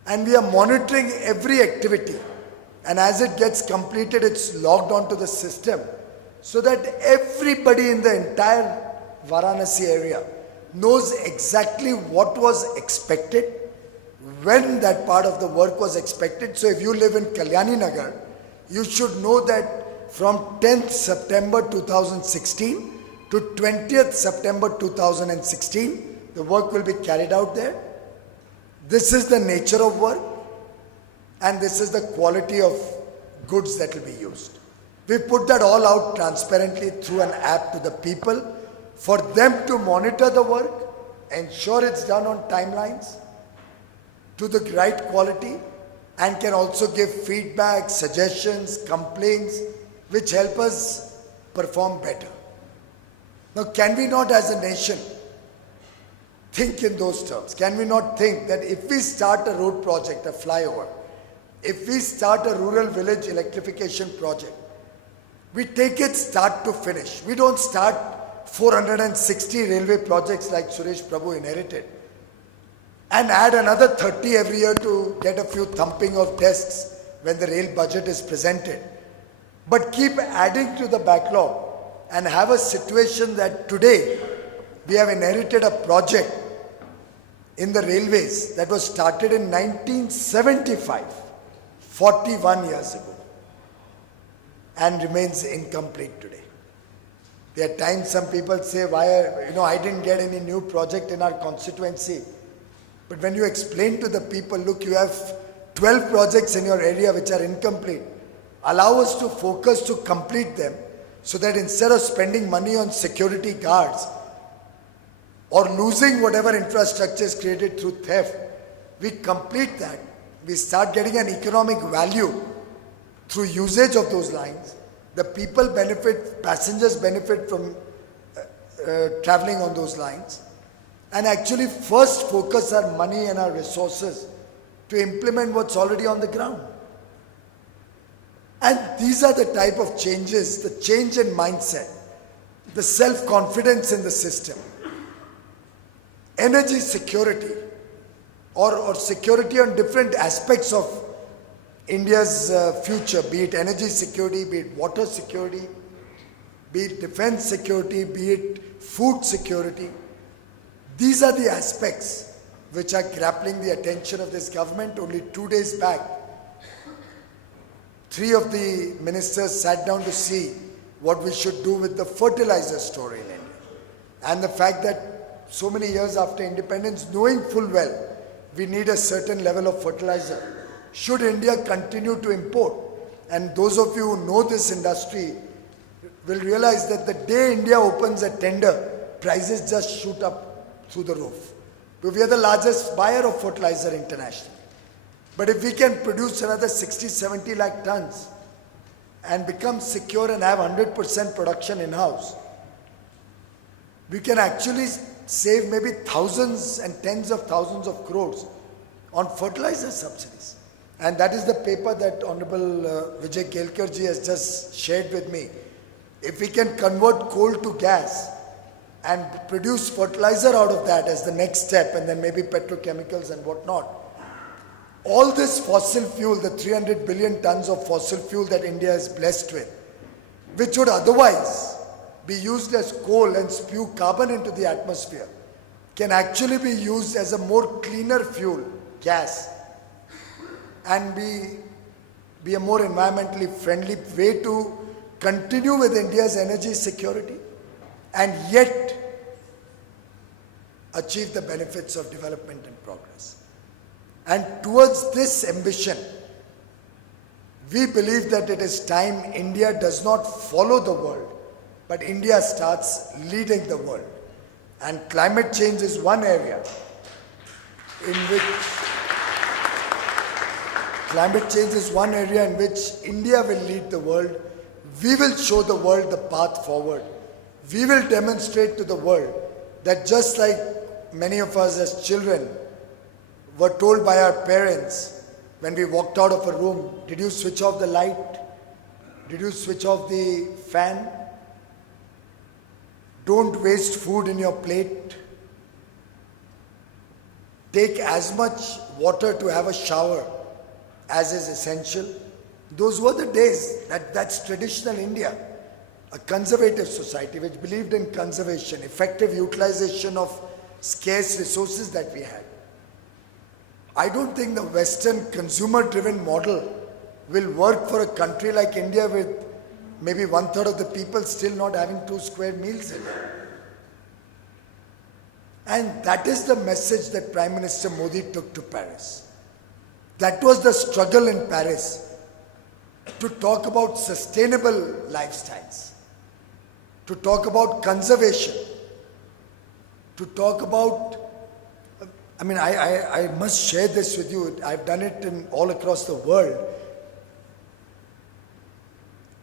And we are monitoring every activity, and as it gets completed, it's logged onto the system so that everybody in the entire Varanasi area knows exactly what was expected, when that part of the work was expected. So if you live in Kalyani Nagar, you should know that from 10th September 2016 to 20th September 2016, the work will be carried out there. This is the nature of work, and this is the quality of goods that will be used. We put that all out transparently through an app to the people for them to monitor the work, ensure it's done on timelines, to the right quality, and can also give feedback, suggestions, complaints, which help us perform better. Now, can we not as a nation think in those terms? Can we not think that if we start a road project, a flyover, if we start a rural village electrification project, we take it start to finish. We don't start 460 railway projects like Suresh Prabhu inherited and add another 30 every year to get a few thumping of desks when the rail budget is presented. But keep adding to the backlog and have a situation that today we have inherited a project in the railways that was started in 1975, 41 years ago, and remains incomplete today. There are times some people say, I didn't get any new project in our constituency. But when you explain to the people, look, you have 12 projects in your area which are incomplete, allow us to focus to complete them so that instead of spending money on security guards or losing whatever infrastructure is created through theft, we complete that. We start getting an economic value through usage of those lines. The people benefit, passengers benefit from traveling on those lines. And actually first focus our money and our resources to implement what's already on the ground. And these are the type of changes, the change in mindset, the self-confidence in the system, energy security, or security on different aspects of India's future, be it energy security, be it water security, be it defense security, be it food security. These are the aspects which are grappling the attention of this government. Only 2 days back, 3 of the ministers sat down to see what we should do with the fertilizer story in India. And the fact that so many years after independence, knowing full well we need a certain level of fertilizer, should India continue to import? And those of you who know this industry will realize that the day India opens a tender, prices just shoot up through the roof. We are the largest buyer of fertilizer internationally. But if we can produce another 60-70 lakh tons and become secure and have 100% production in-house, we can actually save maybe thousands and tens of thousands of crores on fertilizer subsidies. And that is the paper that Honorable Vijay Kelkarji has just shared with me. If we can convert coal to gas and produce fertilizer out of that as the next step, and then maybe petrochemicals and whatnot, all this fossil fuel, the 300 billion tons of fossil fuel that India is blessed with, which would otherwise be used as coal and spew carbon into the atmosphere, can actually be used as a more cleaner fuel, gas, and be a more environmentally friendly way to continue with India's energy security and yet achieve the benefits of development and progress. And towards this ambition, we believe that it is time India does not follow the world, but India starts leading the world. And climate change is one area in which India will lead the world. We will show the world the path forward. We will demonstrate to the world that just like many of us as children were told by our parents when we walked out of a room, did you switch off the light? Did you switch off the fan? Don't waste food in your plate. Take as much water to have a shower as is essential. Those were the days. That's traditional India. A conservative society which believed in conservation, effective utilization of scarce resources that we had. I don't think the Western consumer-driven model will work for a country like India with maybe 1/3 of the people still not having 2 square meals a day. And that is the message that Prime Minister Modi took to Paris. That was the struggle in Paris, to talk about sustainable lifestyles, to talk about conservation, to talk about, I must share this with you. I've done it all across the world.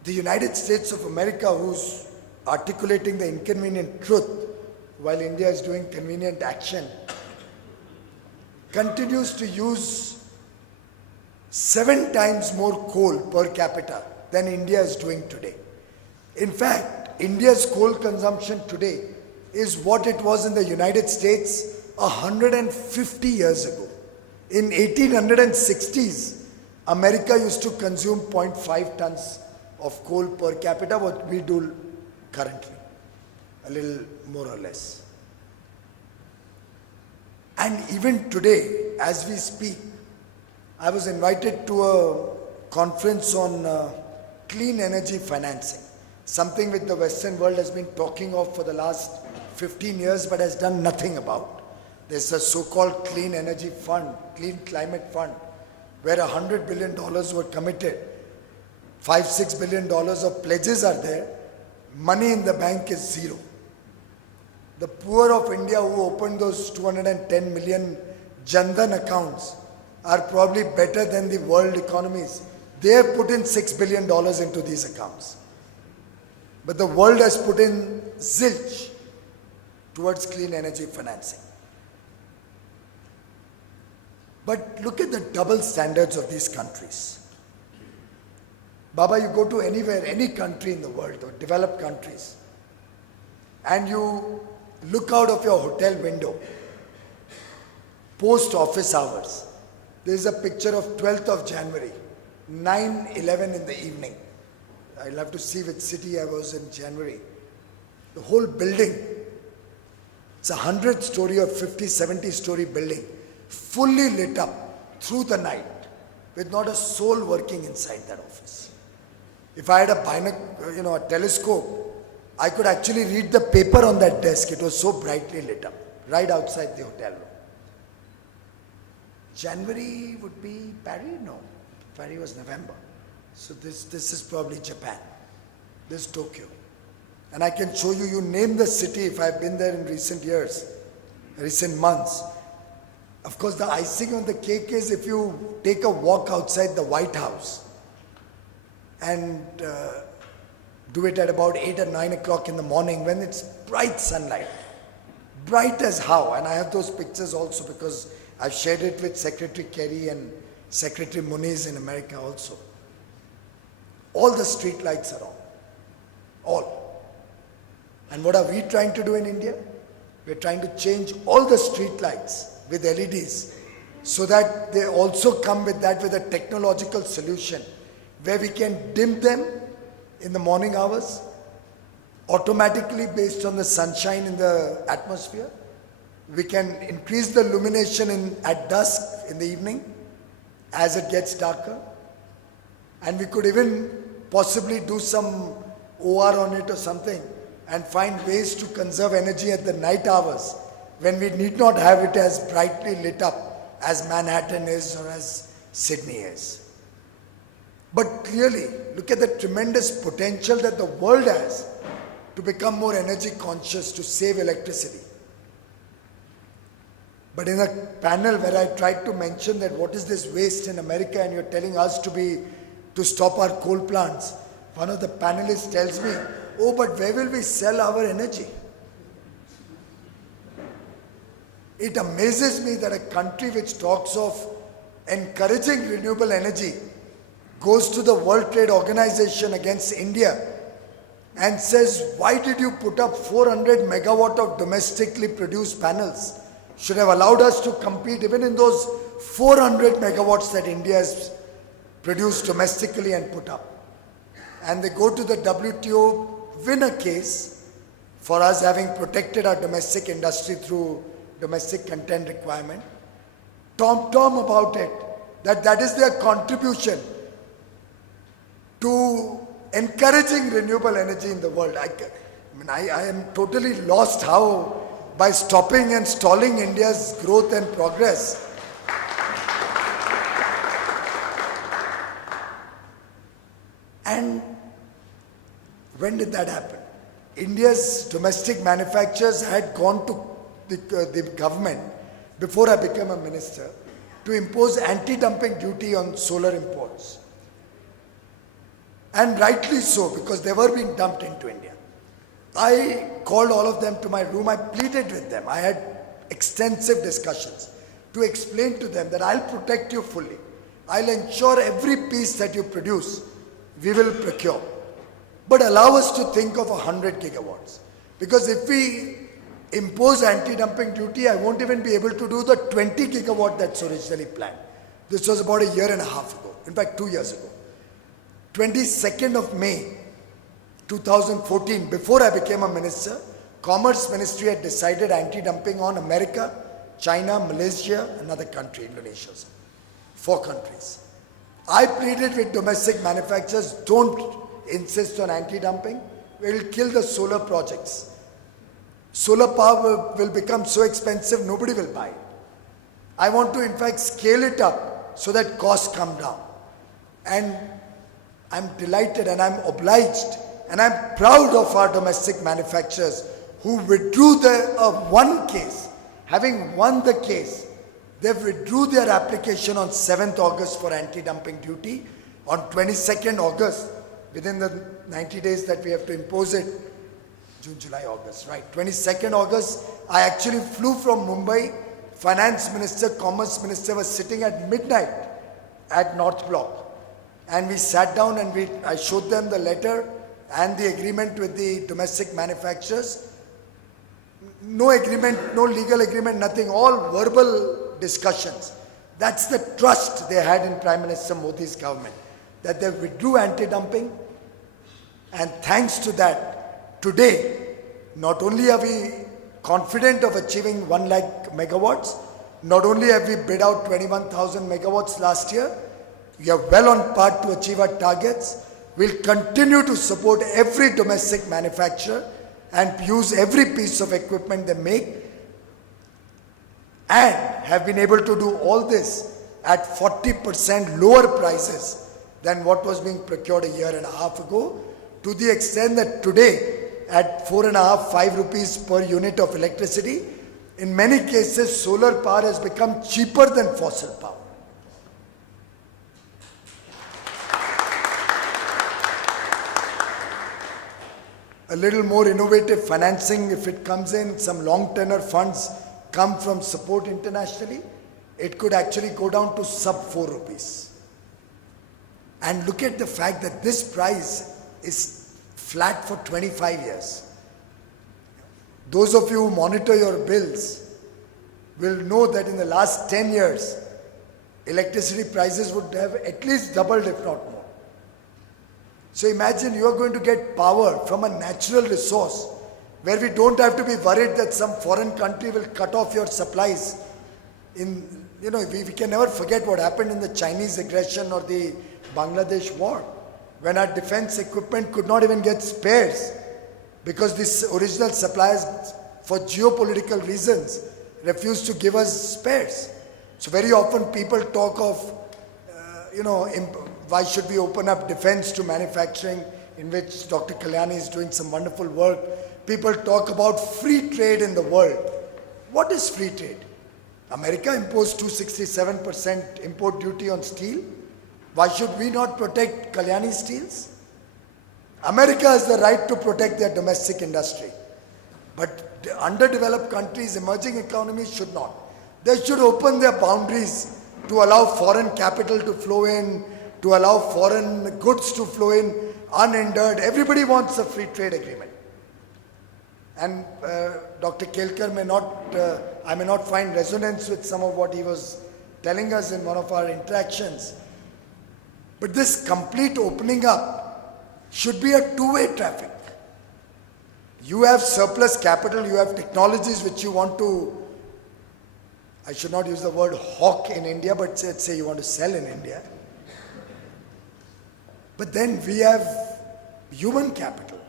The United States of America, who's articulating the inconvenient truth, while India is doing convenient action, continues to use 7 times more coal per capita than India is doing today. In fact, India's coal consumption today is what it was in the United States 150 years ago. In 1860s, America used to consume 0.5 tons of coal per capita, what we do currently, a little more or less. And even today, as we speak, I was invited to a conference on clean energy financing, something which the Western world has been talking of for the last 15 years but has done nothing about. There's a so-called Clean Energy Fund, Clean Climate Fund, where $100 billion were committed. $5-6 billion of pledges are there. Money in the bank is zero. The poor of India who opened those 210 million Jan Dhan accounts are probably better than the world economies. They have put in $6 billion into these accounts. But the world has put in zilch towards clean energy financing. But look at the double standards of these countries. Baba, you go to anywhere, any country in the world, or developed countries, and you look out of your hotel window, post office hours, there is a picture of 12th of January, 9:11 in the evening. I'll have to see which city I was in January. The whole building, it's a 100-story or 50, 70-story building, fully lit up through the night, with not a soul working inside that office. If I had a telescope, I could actually read the paper on that desk. It was so brightly lit up, right outside the hotel room. January would be Paris? No, Paris was November. So this is probably Japan. This is Tokyo. And I can show you, you name the city if I've been there in recent years, recent months. Of course, the icing on the cake is if you take a walk outside the White House and do it at about 8 or 9 o'clock in the morning when it's bright sunlight. Bright as how? And I have those pictures also because I've shared it with Secretary Kerry and Secretary Muniz in America also. All the street lights are on. All. And what are we trying to do in India? We're trying to change all the street lights with LEDs so that they also come with that with a technological solution where we can dim them in the morning hours automatically based on the sunshine in the atmosphere. We can increase the illumination at dusk in the evening as it gets darker. And we could even possibly do some OR on it or something and find ways to conserve energy at the night hours when we need not have it as brightly lit up as Manhattan is or as Sydney is. But clearly, look at the tremendous potential that the world has to become more energy conscious, to save electricity. But in a panel where I tried to mention that what is this waste in America and you're telling us to stop our coal plants, one of the panelists tells me, oh, but where will we sell our energy? It amazes me that a country which talks of encouraging renewable energy goes to the World Trade Organization against India and says, why did you put up 400 megawatt of domestically produced panels? Should have allowed us to compete even in those 400 megawatts that India has produced domestically and put up. And they go to the WTO, win a case for us having protected our domestic industry through domestic content requirement. Tom about it, that is their contribution to encouraging renewable energy in the world. I am totally lost how by stopping and stalling India's growth and progress. And when did that happen? India's domestic manufacturers had gone to the government before I became a minister to impose anti-dumping duty on solar imports. And rightly so, because they were being dumped into India. I called all of them to my room. I pleaded with them. I had extensive discussions to explain to them that I'll protect you fully. I'll ensure every piece that you produce, we will procure. But allow us to think of 100 gigawatts. Because if we impose anti-dumping duty, I won't even be able to do the 20 gigawatt that's originally planned. This was about a year and a half ago. In fact, 2 years ago. 22nd of May, 2014, before I became a minister, Commerce Ministry had decided anti-dumping on America, China, Malaysia, another country, Indonesia. 4 countries. I pleaded with domestic manufacturers, don't insist on anti-dumping. We'll kill the solar projects. Solar power will become so expensive, nobody will buy it. I want to, in fact, scale it up so that costs come down. And I'm delighted and I'm obliged and I'm proud of our domestic manufacturers who withdrew one case. Having won the case, they withdrew their application on 7th August for anti-dumping duty. On 22nd August, within the 90 days that we have to impose it, June, July, August, right? 22nd August, I actually flew from Mumbai. Finance Minister, Commerce Minister was sitting at midnight at North Block. And we sat down and I showed them the letter and the agreement with the domestic manufacturers. No agreement, no legal agreement, nothing, all verbal discussions. That's the trust they had in Prime Minister Modi's government, that they withdrew anti-dumping. And thanks to that, today, not only are we confident of achieving 1 lakh megawatts, not only have we bid out 21,000 megawatts last year, we are well on path to achieve our targets. We'll continue to support every domestic manufacturer and use every piece of equipment they make, and have been able to do all this at 40% lower prices than what was being procured a year and a half ago, to the extent that today at 4.5, 5 rupees per unit of electricity, in many cases solar power has become cheaper than fossil power. A little more innovative financing, if it comes in, some long tenor funds come from support internationally, it could actually go down to sub 4 rupees. And look at the fact that this price is flat for 25 years. Those of you who monitor your bills will know that in the last 10 years, electricity prices would have at least doubled, if not more. So imagine you are going to get power from a natural resource where we don't have to be worried that some foreign country will cut off your supplies. We can never forget what happened in the Chinese aggression or the Bangladesh war, when our defense equipment could not even get spares because these original suppliers, for geopolitical reasons, refused to give us spares. So very often people talk of, why should we open up defense to manufacturing, in which Dr. Kalyani is doing some wonderful work. People talk about free trade in the world. What is free trade? America imposed 267% import duty on steel. Why should we not protect Kalyani steels? America has the right to protect their domestic industry. But the underdeveloped countries, emerging economies should not. They should open their boundaries to allow foreign capital to flow in, to allow foreign goods to flow in unhindered. Everybody wants a free trade agreement. And Dr. Kelkar I may not find resonance with some of what he was telling us in one of our interactions. But this complete opening up should be a two-way traffic. You have surplus capital, you have technologies which you want to, I should not use the word hawk in India, but let's say you want to sell in India. But then we have human capital,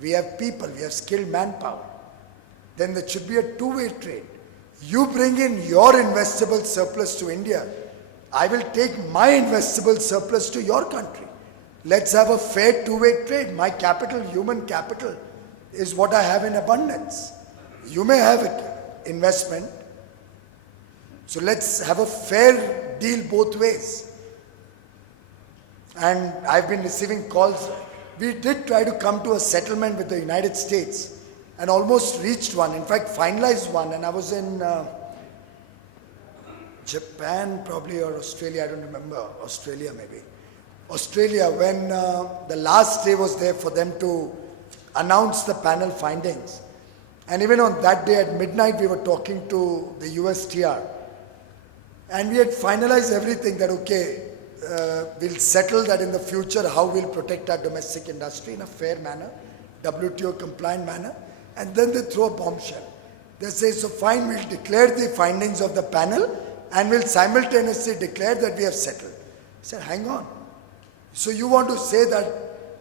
we have people, we have skilled manpower. Then there should be a two-way trade. You bring in your investable surplus to India, I will take my investable surplus to your country. Let's have a fair two-way trade. My capital, human capital, is what I have in abundance. You may have investment. So let's have a fair deal both ways. And I've been receiving calls we did try to come to a settlement with the United States and almost reached one, in fact finalized one, and I was in Japan probably or Australia, I don't remember, Australia maybe. Australia, when the last day was there for them to announce the panel findings. And even on that day at midnight we were talking to the USTR and we had finalized everything that okay, we'll settle that in the future how we'll protect our domestic industry in a fair manner, WTO compliant manner, and then they throw a bombshell. They say, so fine, we'll declare the findings of the panel and we'll simultaneously declare that we have settled. I said, hang on. So you want to say that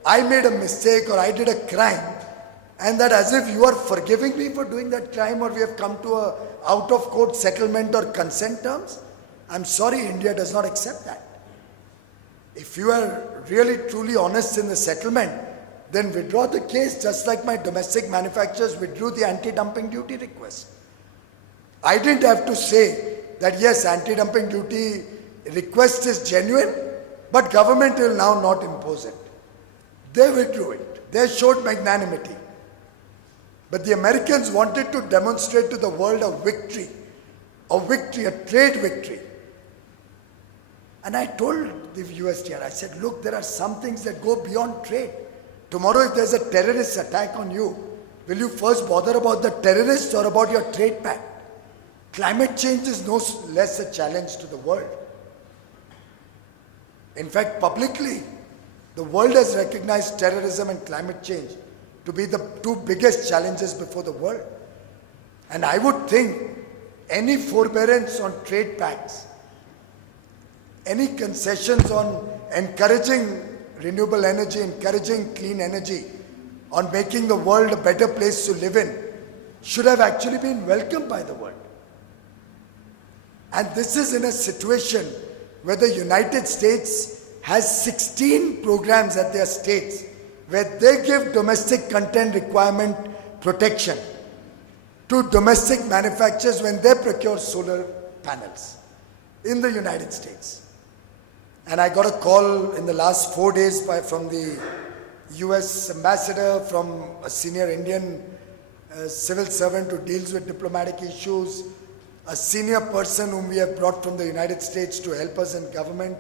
I made a mistake or I did a crime and that as if you are forgiving me for doing that crime or we have come to a out of court settlement or consent terms? I'm sorry, India does not accept that. If you are really truly honest in the settlement, then withdraw the case just like my domestic manufacturers withdrew the anti-dumping duty request. I didn't have to say that yes, anti-dumping duty request is genuine, but government will now not impose it. They withdrew it. They showed magnanimity. But the Americans wanted to demonstrate to the world a victory, a trade victory. And I told the USTR, I said, look, there are some things that go beyond trade. Tomorrow if there's a terrorist attack on you, will you first bother about the terrorists or about your trade pact? Climate change is no less a challenge to the world. In fact, publicly, the world has recognized terrorism and climate change to be the two biggest challenges before the world. And I would think any forbearance on trade pacts, any concessions on encouraging renewable energy, encouraging clean energy, on making the world a better place to live in, should have actually been welcomed by the world. And this is in a situation where the United States has 16 programs at their states where they give domestic content requirement protection to domestic manufacturers when they procure solar panels in the United States. And I got a call in the last 4 days from the US ambassador, from a senior Indian civil servant who deals with diplomatic issues, a senior person whom we have brought from the United States to help us in government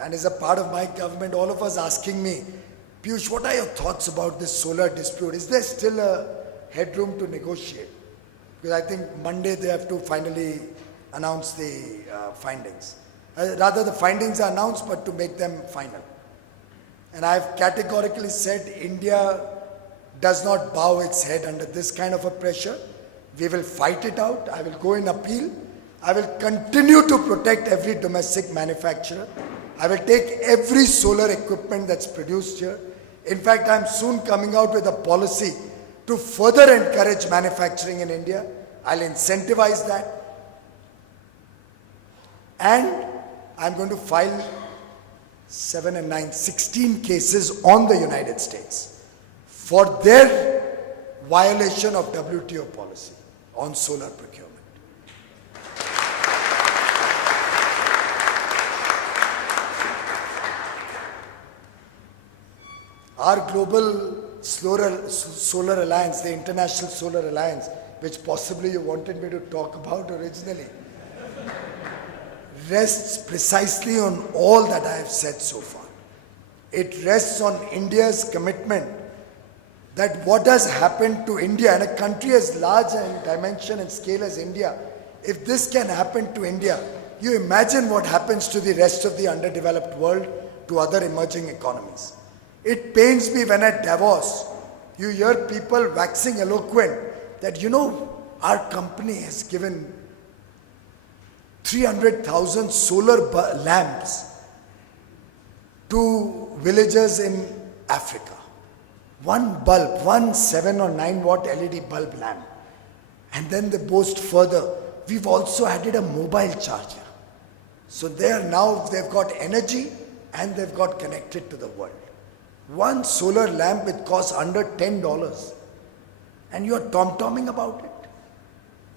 and is a part of my government, all of us asking me, Piyush, what are your thoughts about this solar dispute? Is there still a headroom to negotiate? Because I think Monday they have to finally announce the findings. Rather, the findings are announced, but to make them final. And I have categorically said India does not bow its head under this kind of a pressure. We will fight it out. I will go in appeal. I will continue to protect every domestic manufacturer. I will take every solar equipment that's produced here. In fact, I'm soon coming out with a policy to further encourage manufacturing in India. I'll incentivize that. And I'm going to file 7 and 9, 16 cases on the United States for their violation of WTO policy on solar procurement. Our global solar alliance, the International Solar Alliance, which possibly you wanted me to talk about originally, rests precisely on all that I have said so far. It rests on India's commitment that what has happened to India, and a country as large in dimension and scale as India, if this can happen to India, you imagine what happens to the rest of the underdeveloped world, to other emerging economies. It pains me when at Davos, you hear people waxing eloquent that, you know, our company has given 300,000 solar lamps to villagers in Africa. One bulb, one 7 or 9 watt LED bulb lamp. And then they boast further, we've also added a mobile charger. So they've got energy and they've got connected to the world. One solar lamp, it costs under $10. And you're tom-tomming about it.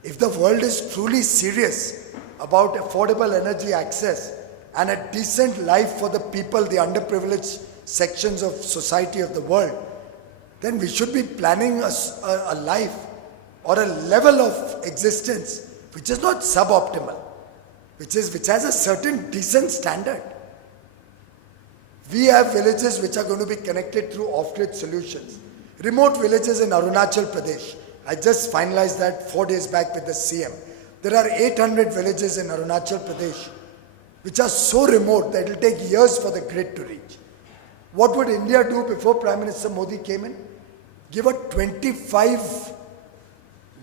If the world is truly serious about affordable energy access and a decent life for the people, the underprivileged sections of society of the world, then we should be planning a life or a level of existence which is not suboptimal, which has a certain decent standard. We have villages which are going to be connected through off-grid solutions. Remote villages in Arunachal Pradesh. I just finalized that 4 days back with the CM. There are 800 villages in Arunachal Pradesh which are so remote that it will take years for the grid to reach. What would India do before Prime Minister Modi came in? Give a 25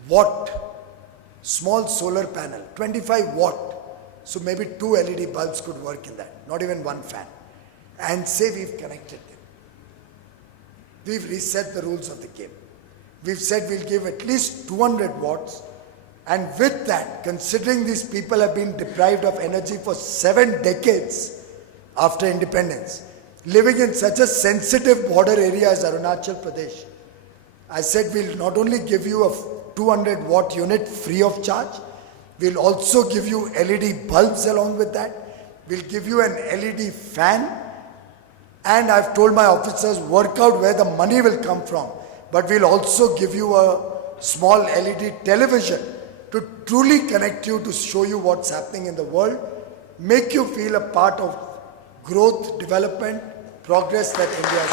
watt small solar panel, 25 watt. So maybe 2 LED bulbs could work in that, not even one fan. And say we've connected them. We've reset the rules of the game. We've said we'll give at least 200 watts. And with that, considering these people have been deprived of energy for 7 decades after independence, living in such a sensitive border area as Arunachal Pradesh, I said we'll not only give you a 200 watt unit free of charge, we'll also give you LED bulbs along with that. We'll give you an LED fan. And I've told my officers, work out where the money will come from. But we'll also give you a small LED television to truly connect you, to show you what's happening in the world, make you feel a part of growth, development, progress that India has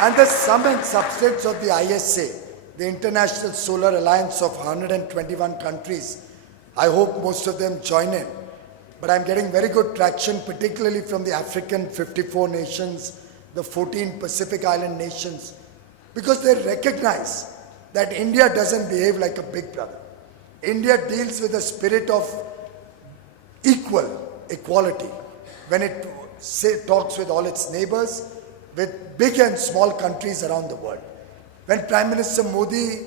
made. And the sum and substance of the ISA, the International Solar Alliance of 121 countries, I hope most of them join in. But I'm getting very good traction, particularly from the African 54 nations, the 14 Pacific Island nations, because they recognize that India doesn't behave like a big brother. India deals with a spirit of equality when it talks with all its neighbors, with big and small countries around the world. When Prime Minister Modi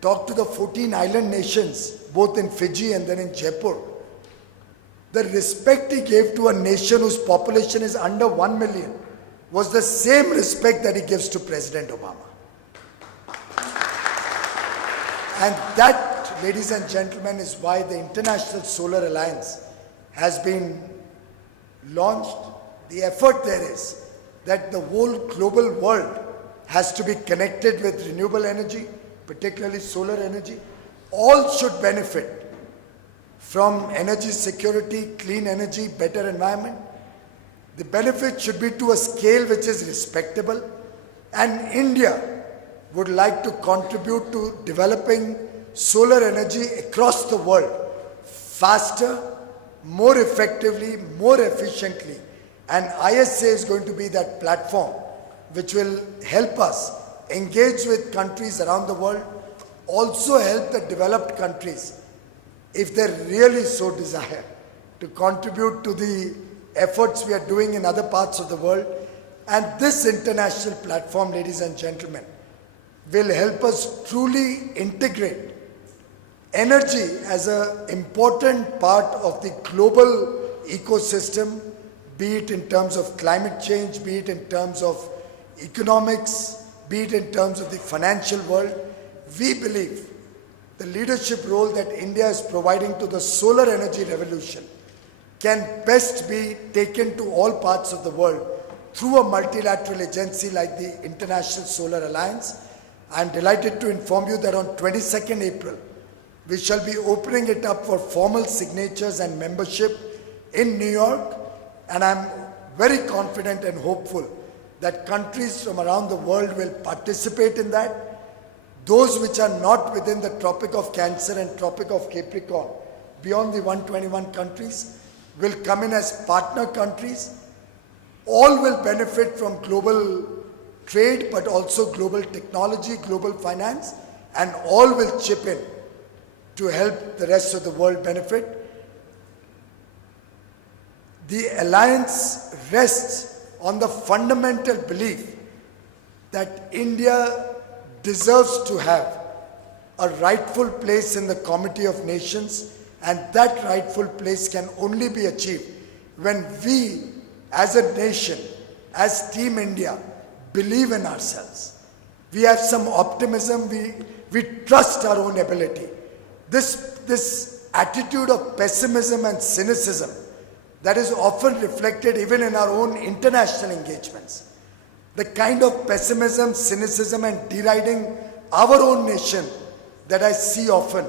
talked to the 14 island nations, both in Fiji and then in Jaipur, the respect he gave to a nation whose population is under 1 million was the same respect that he gives to President Obama. And that, ladies and gentlemen, is why the International Solar Alliance has been launched. The effort there is that the whole global world has to be connected with renewable energy, particularly solar energy. All should benefit from energy security, clean energy, better environment. The benefit should be to a scale which is respectable, and India would like to contribute to developing solar energy across the world faster, more effectively, more efficiently. And ISA is going to be that platform which will help us engage with countries around the world, also help the developed countries, if they really so desire, to contribute to the efforts we are doing in other parts of the world. And this international platform, ladies and gentlemen, will help us truly integrate energy as an important part of the global ecosystem, be it in terms of climate change, be it in terms of economics, be it in terms of the financial world. We believe the leadership role that India is providing to the solar energy revolution can best be taken to all parts of the world through a multilateral agency like the International Solar Alliance. I am delighted to inform you that on 22nd April, we shall be opening it up for formal signatures and membership in New York, and I am very confident and hopeful that countries from around the world will participate in that. Those which are not within the Tropic of Cancer and Tropic of Capricorn, beyond the 121 countries, will come in as partner countries. All will benefit from global trade, but also global technology, global finance, and all will chip in to help the rest of the world benefit. The alliance rests on the fundamental belief that India deserves to have a rightful place in the Committee of Nations, and that rightful place can only be achieved when we, as a nation, as Team India, believe in ourselves. We have some optimism, we trust our own ability. This attitude of pessimism and cynicism that is often reflected even in our own international engagements. The kind of pessimism, cynicism, and deriding our own nation that I see often,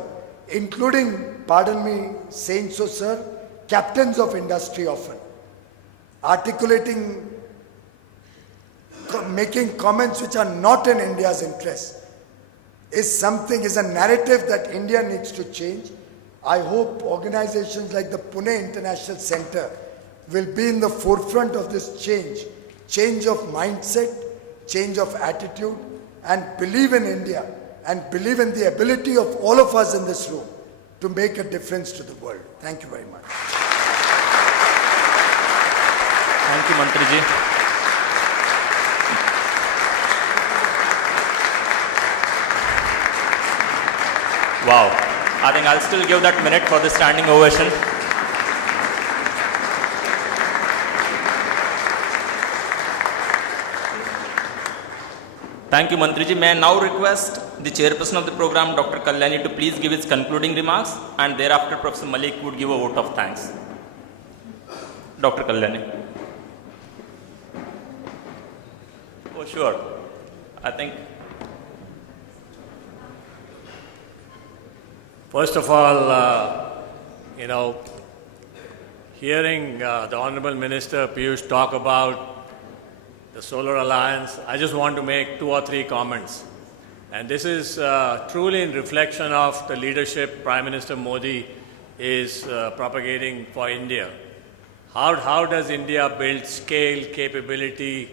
including, pardon me saying so, sir, captains of industry often, articulating, making comments which are not in India's interest, is a narrative that India needs to change. I hope organizations like the Pune International Center will be in the forefront of this change of mindset, change of attitude, and believe in India and believe in the ability of all of us in this room to make a difference to the world. Thank you very much. Thank you, Mantriji. Wow. I think I'll still give that minute for the standing ovation. Thank you, Mantriji. May I now request the chairperson of the program, Dr. Kalyani, to please give his concluding remarks, and thereafter Professor Malik would give a vote of thanks. Dr. Kalyani. Oh, sure. I think. First of all, hearing the Honorable Minister Piyush talk about the Solar Alliance, I just want to make 2 or 3 comments. And this is truly in reflection of the leadership Prime Minister Modi is propagating for India. How does India build scale, capability,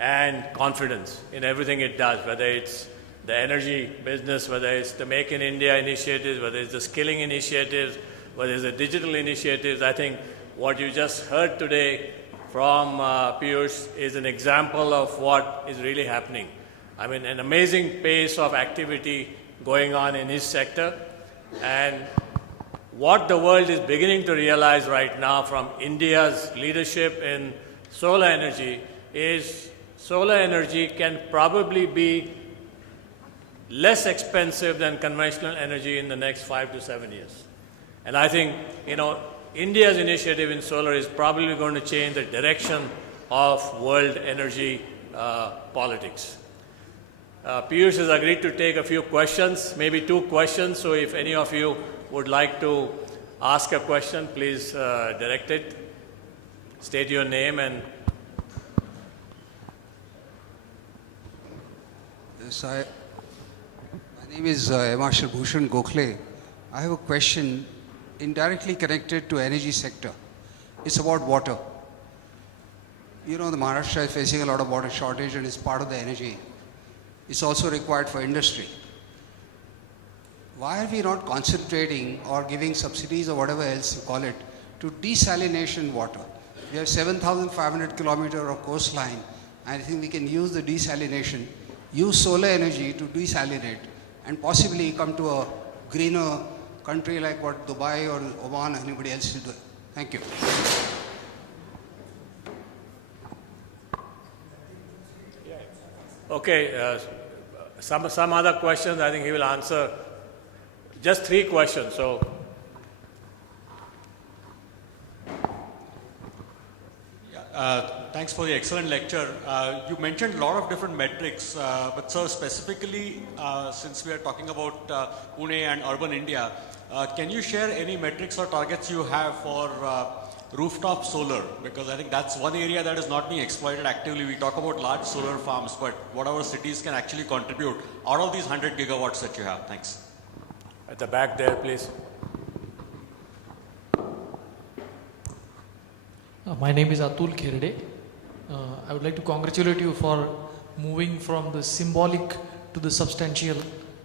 and confidence in everything it does, whether it's the energy business, whether it's the Make in India initiatives, whether it's the skilling initiatives, whether it's the digital initiatives. I think what you just heard today from Piyush is an example of what is really happening. I mean, an amazing pace of activity going on in his sector. And what the world is beginning to realize right now from India's leadership in solar energy is solar energy can probably be less expensive than conventional energy in the next 5 to 7 years. And I think, India's initiative in solar is probably going to change the direction of world energy politics. Piyush has agreed to take a few questions, maybe 2 questions. So if any of you would like to ask a question, please direct it. State your name and... Yes, my name is Marshal Bhushan Gokhale. I have a question indirectly connected to energy sector. It's about water. The Maharashtra is facing a lot of water shortage and it's part of the energy. It's also required for industry. Why are we not concentrating or giving subsidies or whatever else you call it to desalination water? We have 7,500 kilometers of coastline. I think we can use the desalination, use solar energy to desalinate, and possibly come to a greener country like what Dubai or Oman or anybody else is doing. Thank you. Okay, some other questions I think he will answer. Just 3 questions. So, thanks for the excellent lecture. You mentioned a lot of different metrics, but sir, specifically, since we are talking about Pune and urban India, can you share any metrics or targets you have for rooftop solar? Because I think that's one area that is not being exploited actively. We talk about large solar farms, but what our cities can actually contribute out of these 100 gigawatts that you have. Thanks. at the back there, please. My name is Atul Kherde. I would like to congratulate you for moving from the symbolic to the substantial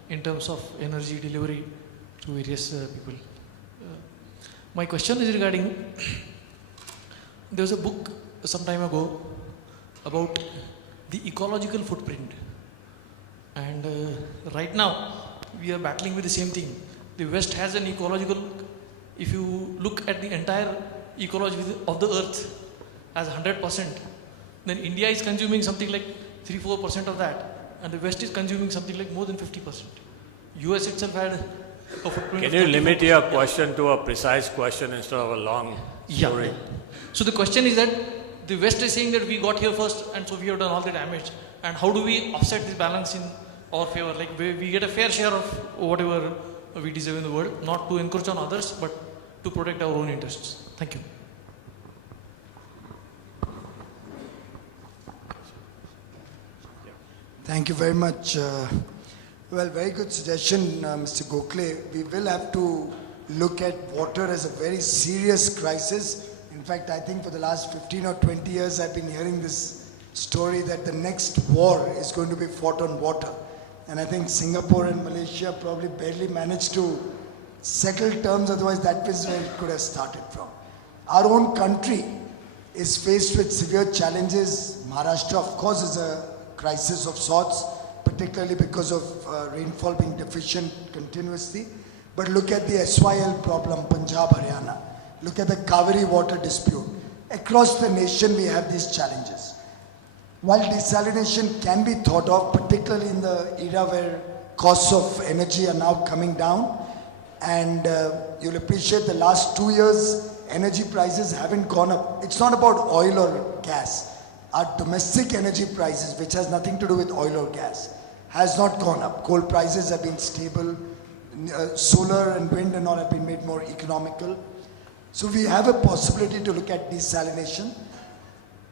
in terms of energy delivery to various people. My question is regarding, there was a book some time ago about the ecological footprint, and right now we are battling with the same thing. The West has an ecological, if you look at the entire ecology of the earth as 100%, then India is consuming something like 3-4% of that, and the West is consuming something like more than 50%. US itself had a footprint. Can you limit your question to a precise question instead of a long Yeah. Sorry. So the question is that the West is saying that we got here first and so we have done all the damage. And how do we offset this balance in our favor? Like we get a fair share of whatever we deserve in the world, not to encroach on others, but to protect our own interests. Thank you. Thank you very much. Well, very good suggestion, Mr. Gokhale. We will have to look at water as a very serious crisis. In fact, I think for the last 15 or 20 years, I've been hearing this story that the next war is going to be fought on water. And I think Singapore and Malaysia probably barely managed to settle terms, otherwise that was where it could have started from. Our own country is faced with severe challenges. Maharashtra, of course, is a crisis of sorts, particularly because of rainfall being deficient continuously. But look at the SYL problem, Punjab, Haryana. Look at the Kaveri water dispute. Across the nation, we have these challenges. While desalination can be thought of, particularly in the era where costs of energy are now coming down, and you'll appreciate the last 2 years, energy prices haven't gone up. It's not about oil or gas. Our domestic energy prices, which has nothing to do with oil or gas, has not gone up. Coal prices have been stable. Solar and wind and all have been made more economical. So we have a possibility to look at desalination.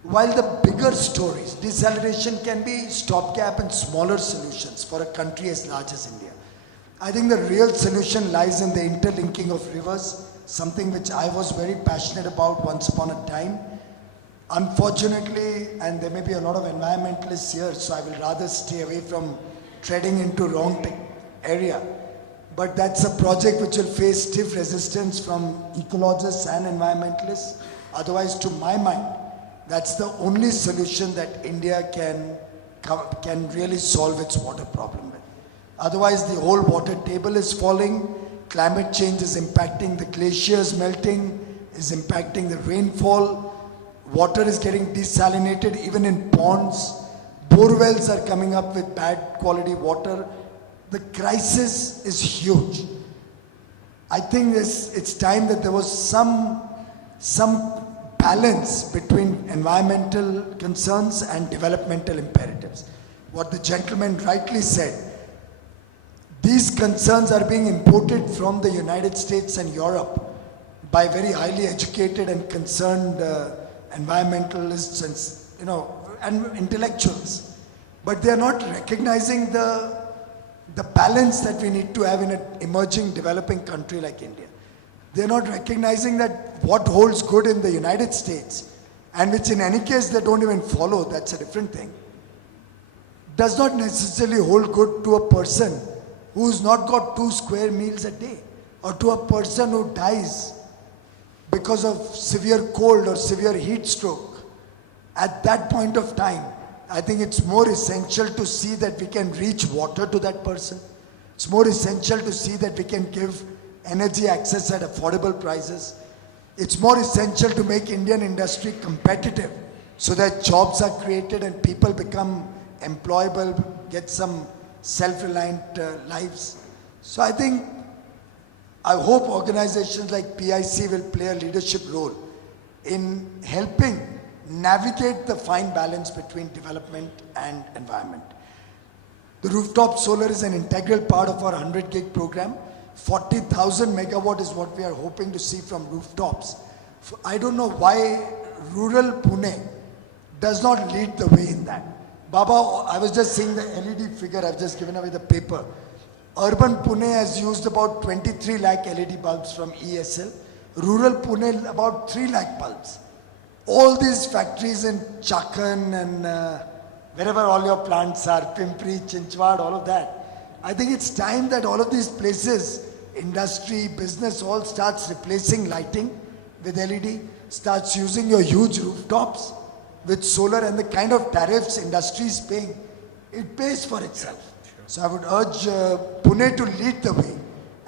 While the bigger stories, desalination can be stopgap and smaller solutions for a country as large as India. I think the real solution lies in the interlinking of rivers, something which I was very passionate about once upon a time. Unfortunately, and there may be a lot of environmentalists here, so I will rather stay away from treading into wrong area. But that's a project which will face stiff resistance from ecologists and environmentalists. Otherwise, to my mind, that's the only solution that India can really solve its water problem with. Otherwise, the whole water table is falling, climate change is impacting the glaciers melting, is impacting the rainfall, water is getting desalinated even in ponds, bore wells are coming up with bad quality water. The crisis is huge. I think it's time that there was some balance between environmental concerns and developmental imperatives. What the gentleman rightly said, these concerns are being imported from the United States and Europe by very highly educated and concerned environmentalists and intellectuals. But they are not recognizing the balance that we need to have in an emerging developing country like India. They're not recognizing that what holds good in the United States, and which in any case they don't even follow, that's a different thing, does not necessarily hold good to a person who's not got 2 square meals a day, or to a person who dies because of severe cold or severe heat stroke. At that point of time, I think it's more essential to see that we can reach water to that person. It's more essential to see that we can give energy access at affordable prices. It's more essential to make Indian industry competitive so that jobs are created and people become employable, get some self-reliant lives. So I hope organizations like PIC will play a leadership role in helping navigate the fine balance between development and environment. The rooftop solar is an integral part of our 100 gig program. 40,000 megawatt is what we are hoping to see from rooftops. I don't know why rural Pune does not lead the way in that. Baba, I was just seeing the LED figure, I've just given away the paper. Urban Pune has used about 23 lakh LED bulbs from ESL. Rural Pune, about 3 lakh bulbs. All these factories in Chakan and wherever all your plants are, Pimpri, Chinchwad, all of that. I think it's time that all of these places, industry, business, all starts replacing lighting with LED, starts using your huge rooftops with solar, and the kind of tariffs industry is paying, it pays for itself. So I would urge Pune to lead the way,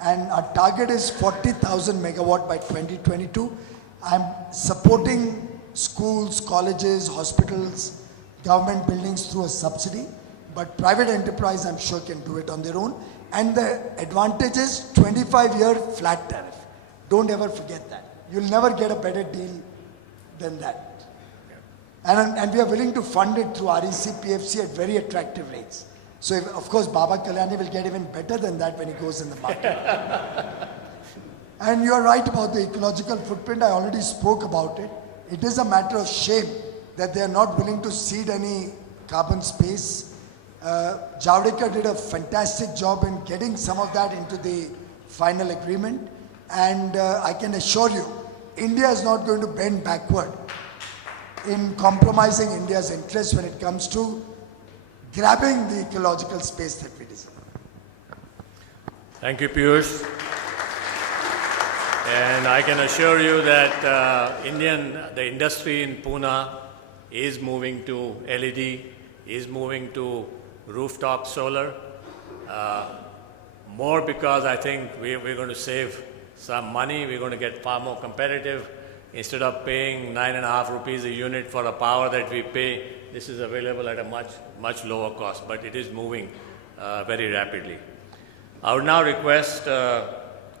and our target is 40,000 megawatt by 2022. I'm supporting schools, colleges, hospitals, government buildings through a subsidy, but private enterprise I'm sure can do it on their own. And the advantage is 25-year flat tariff. Don't ever forget that. You'll never get a better deal than that. And we are willing to fund it through REC PFC at very attractive rates. So, of course, Baba Kalyani will get even better than that when he goes in the market. And you are right about the ecological footprint. I already spoke about it. It is a matter of shame that they are not willing to cede any carbon space. Javadekar did a fantastic job in getting some of that into the final agreement. And I can assure you, India is not going to bend backward in compromising India's interests when it comes to grabbing the ecological space that we deserve. Thank you, Piyush. And I can assure you that the industry in Pune is moving to LED, is moving to rooftop solar. More because I think we're going to save some money, we're going to get far more competitive. Instead of paying 9.5 rupees a unit for the power that we pay, this is available at a much lower cost, but it is moving very rapidly. I would now request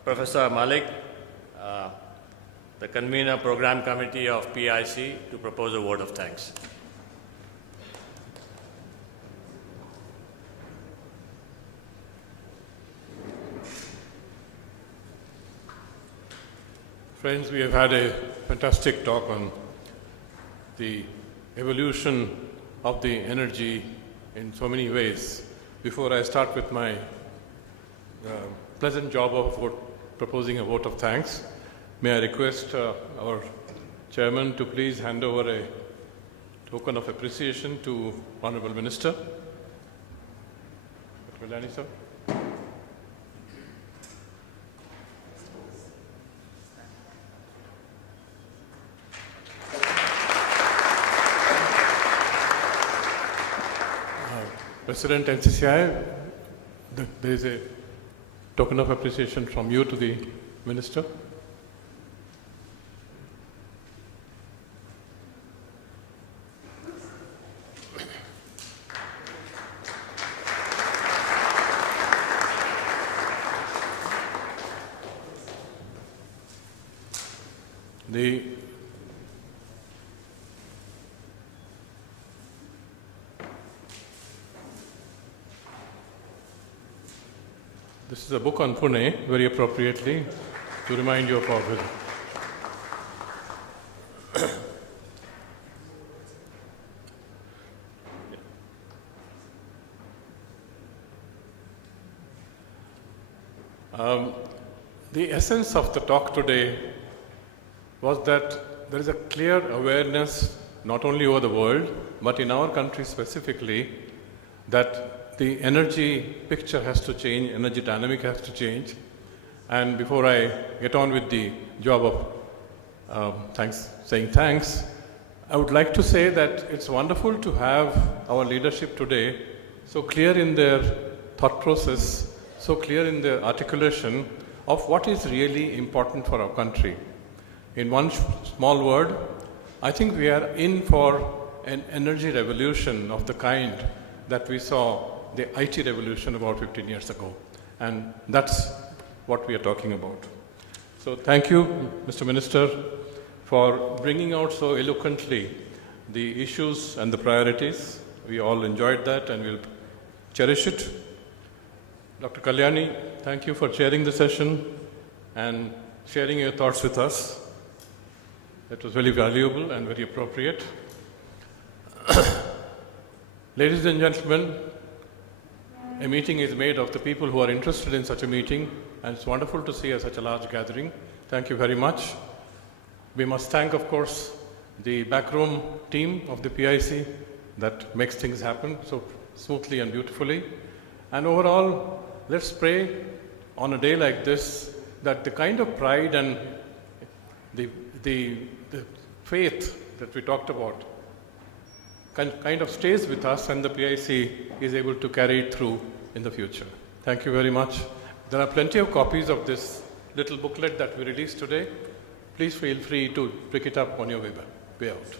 Professor Malik, the convener program committee of PIC, to propose a vote of thanks. Friends, we have had a fantastic talk on the evolution of the energy in so many ways. Before I start with my pleasant job of proposing a vote of thanks, may I request our chairman to please hand over a token of appreciation to Honorable Minister. Dr. Kalyani, sir. President NCCI, there is a token of appreciation from you to the Minister. This is a book on Pune, very appropriately, to remind you of our visit. The essence of the talk today was that there is a clear awareness, not only over the world, but in our country specifically, that the energy picture has to change, energy dynamic has to change. And before I get on with the job of saying thanks, I would like to say that it's wonderful to have our leadership today so clear in their thought process, so clear in their articulation of what is really important for our country. In one small word, I think we are in for an energy revolution of the kind that we saw the IT revolution about 15 years ago. And that's what we are talking about. So thank you, Mr. Minister, for bringing out so eloquently the issues and the priorities. We all enjoyed that and we'll cherish it. Dr. Kalyani, thank you for chairing the session and sharing your thoughts with us. That was very valuable and very appropriate. Ladies and gentlemen, a meeting is made of the people who are interested in such a meeting, and it's wonderful to see such a large gathering. Thank you very much. We must thank, of course, the backroom team of the PIC that makes things happen so smoothly and beautifully. And overall, let's pray on a day like this that the kind of pride and the faith that we talked about kind of stays with us and the PIC is able to carry it through in the future. Thank you very much. There are plenty of copies of this little booklet that we released today. Please feel free to pick it up on your way out.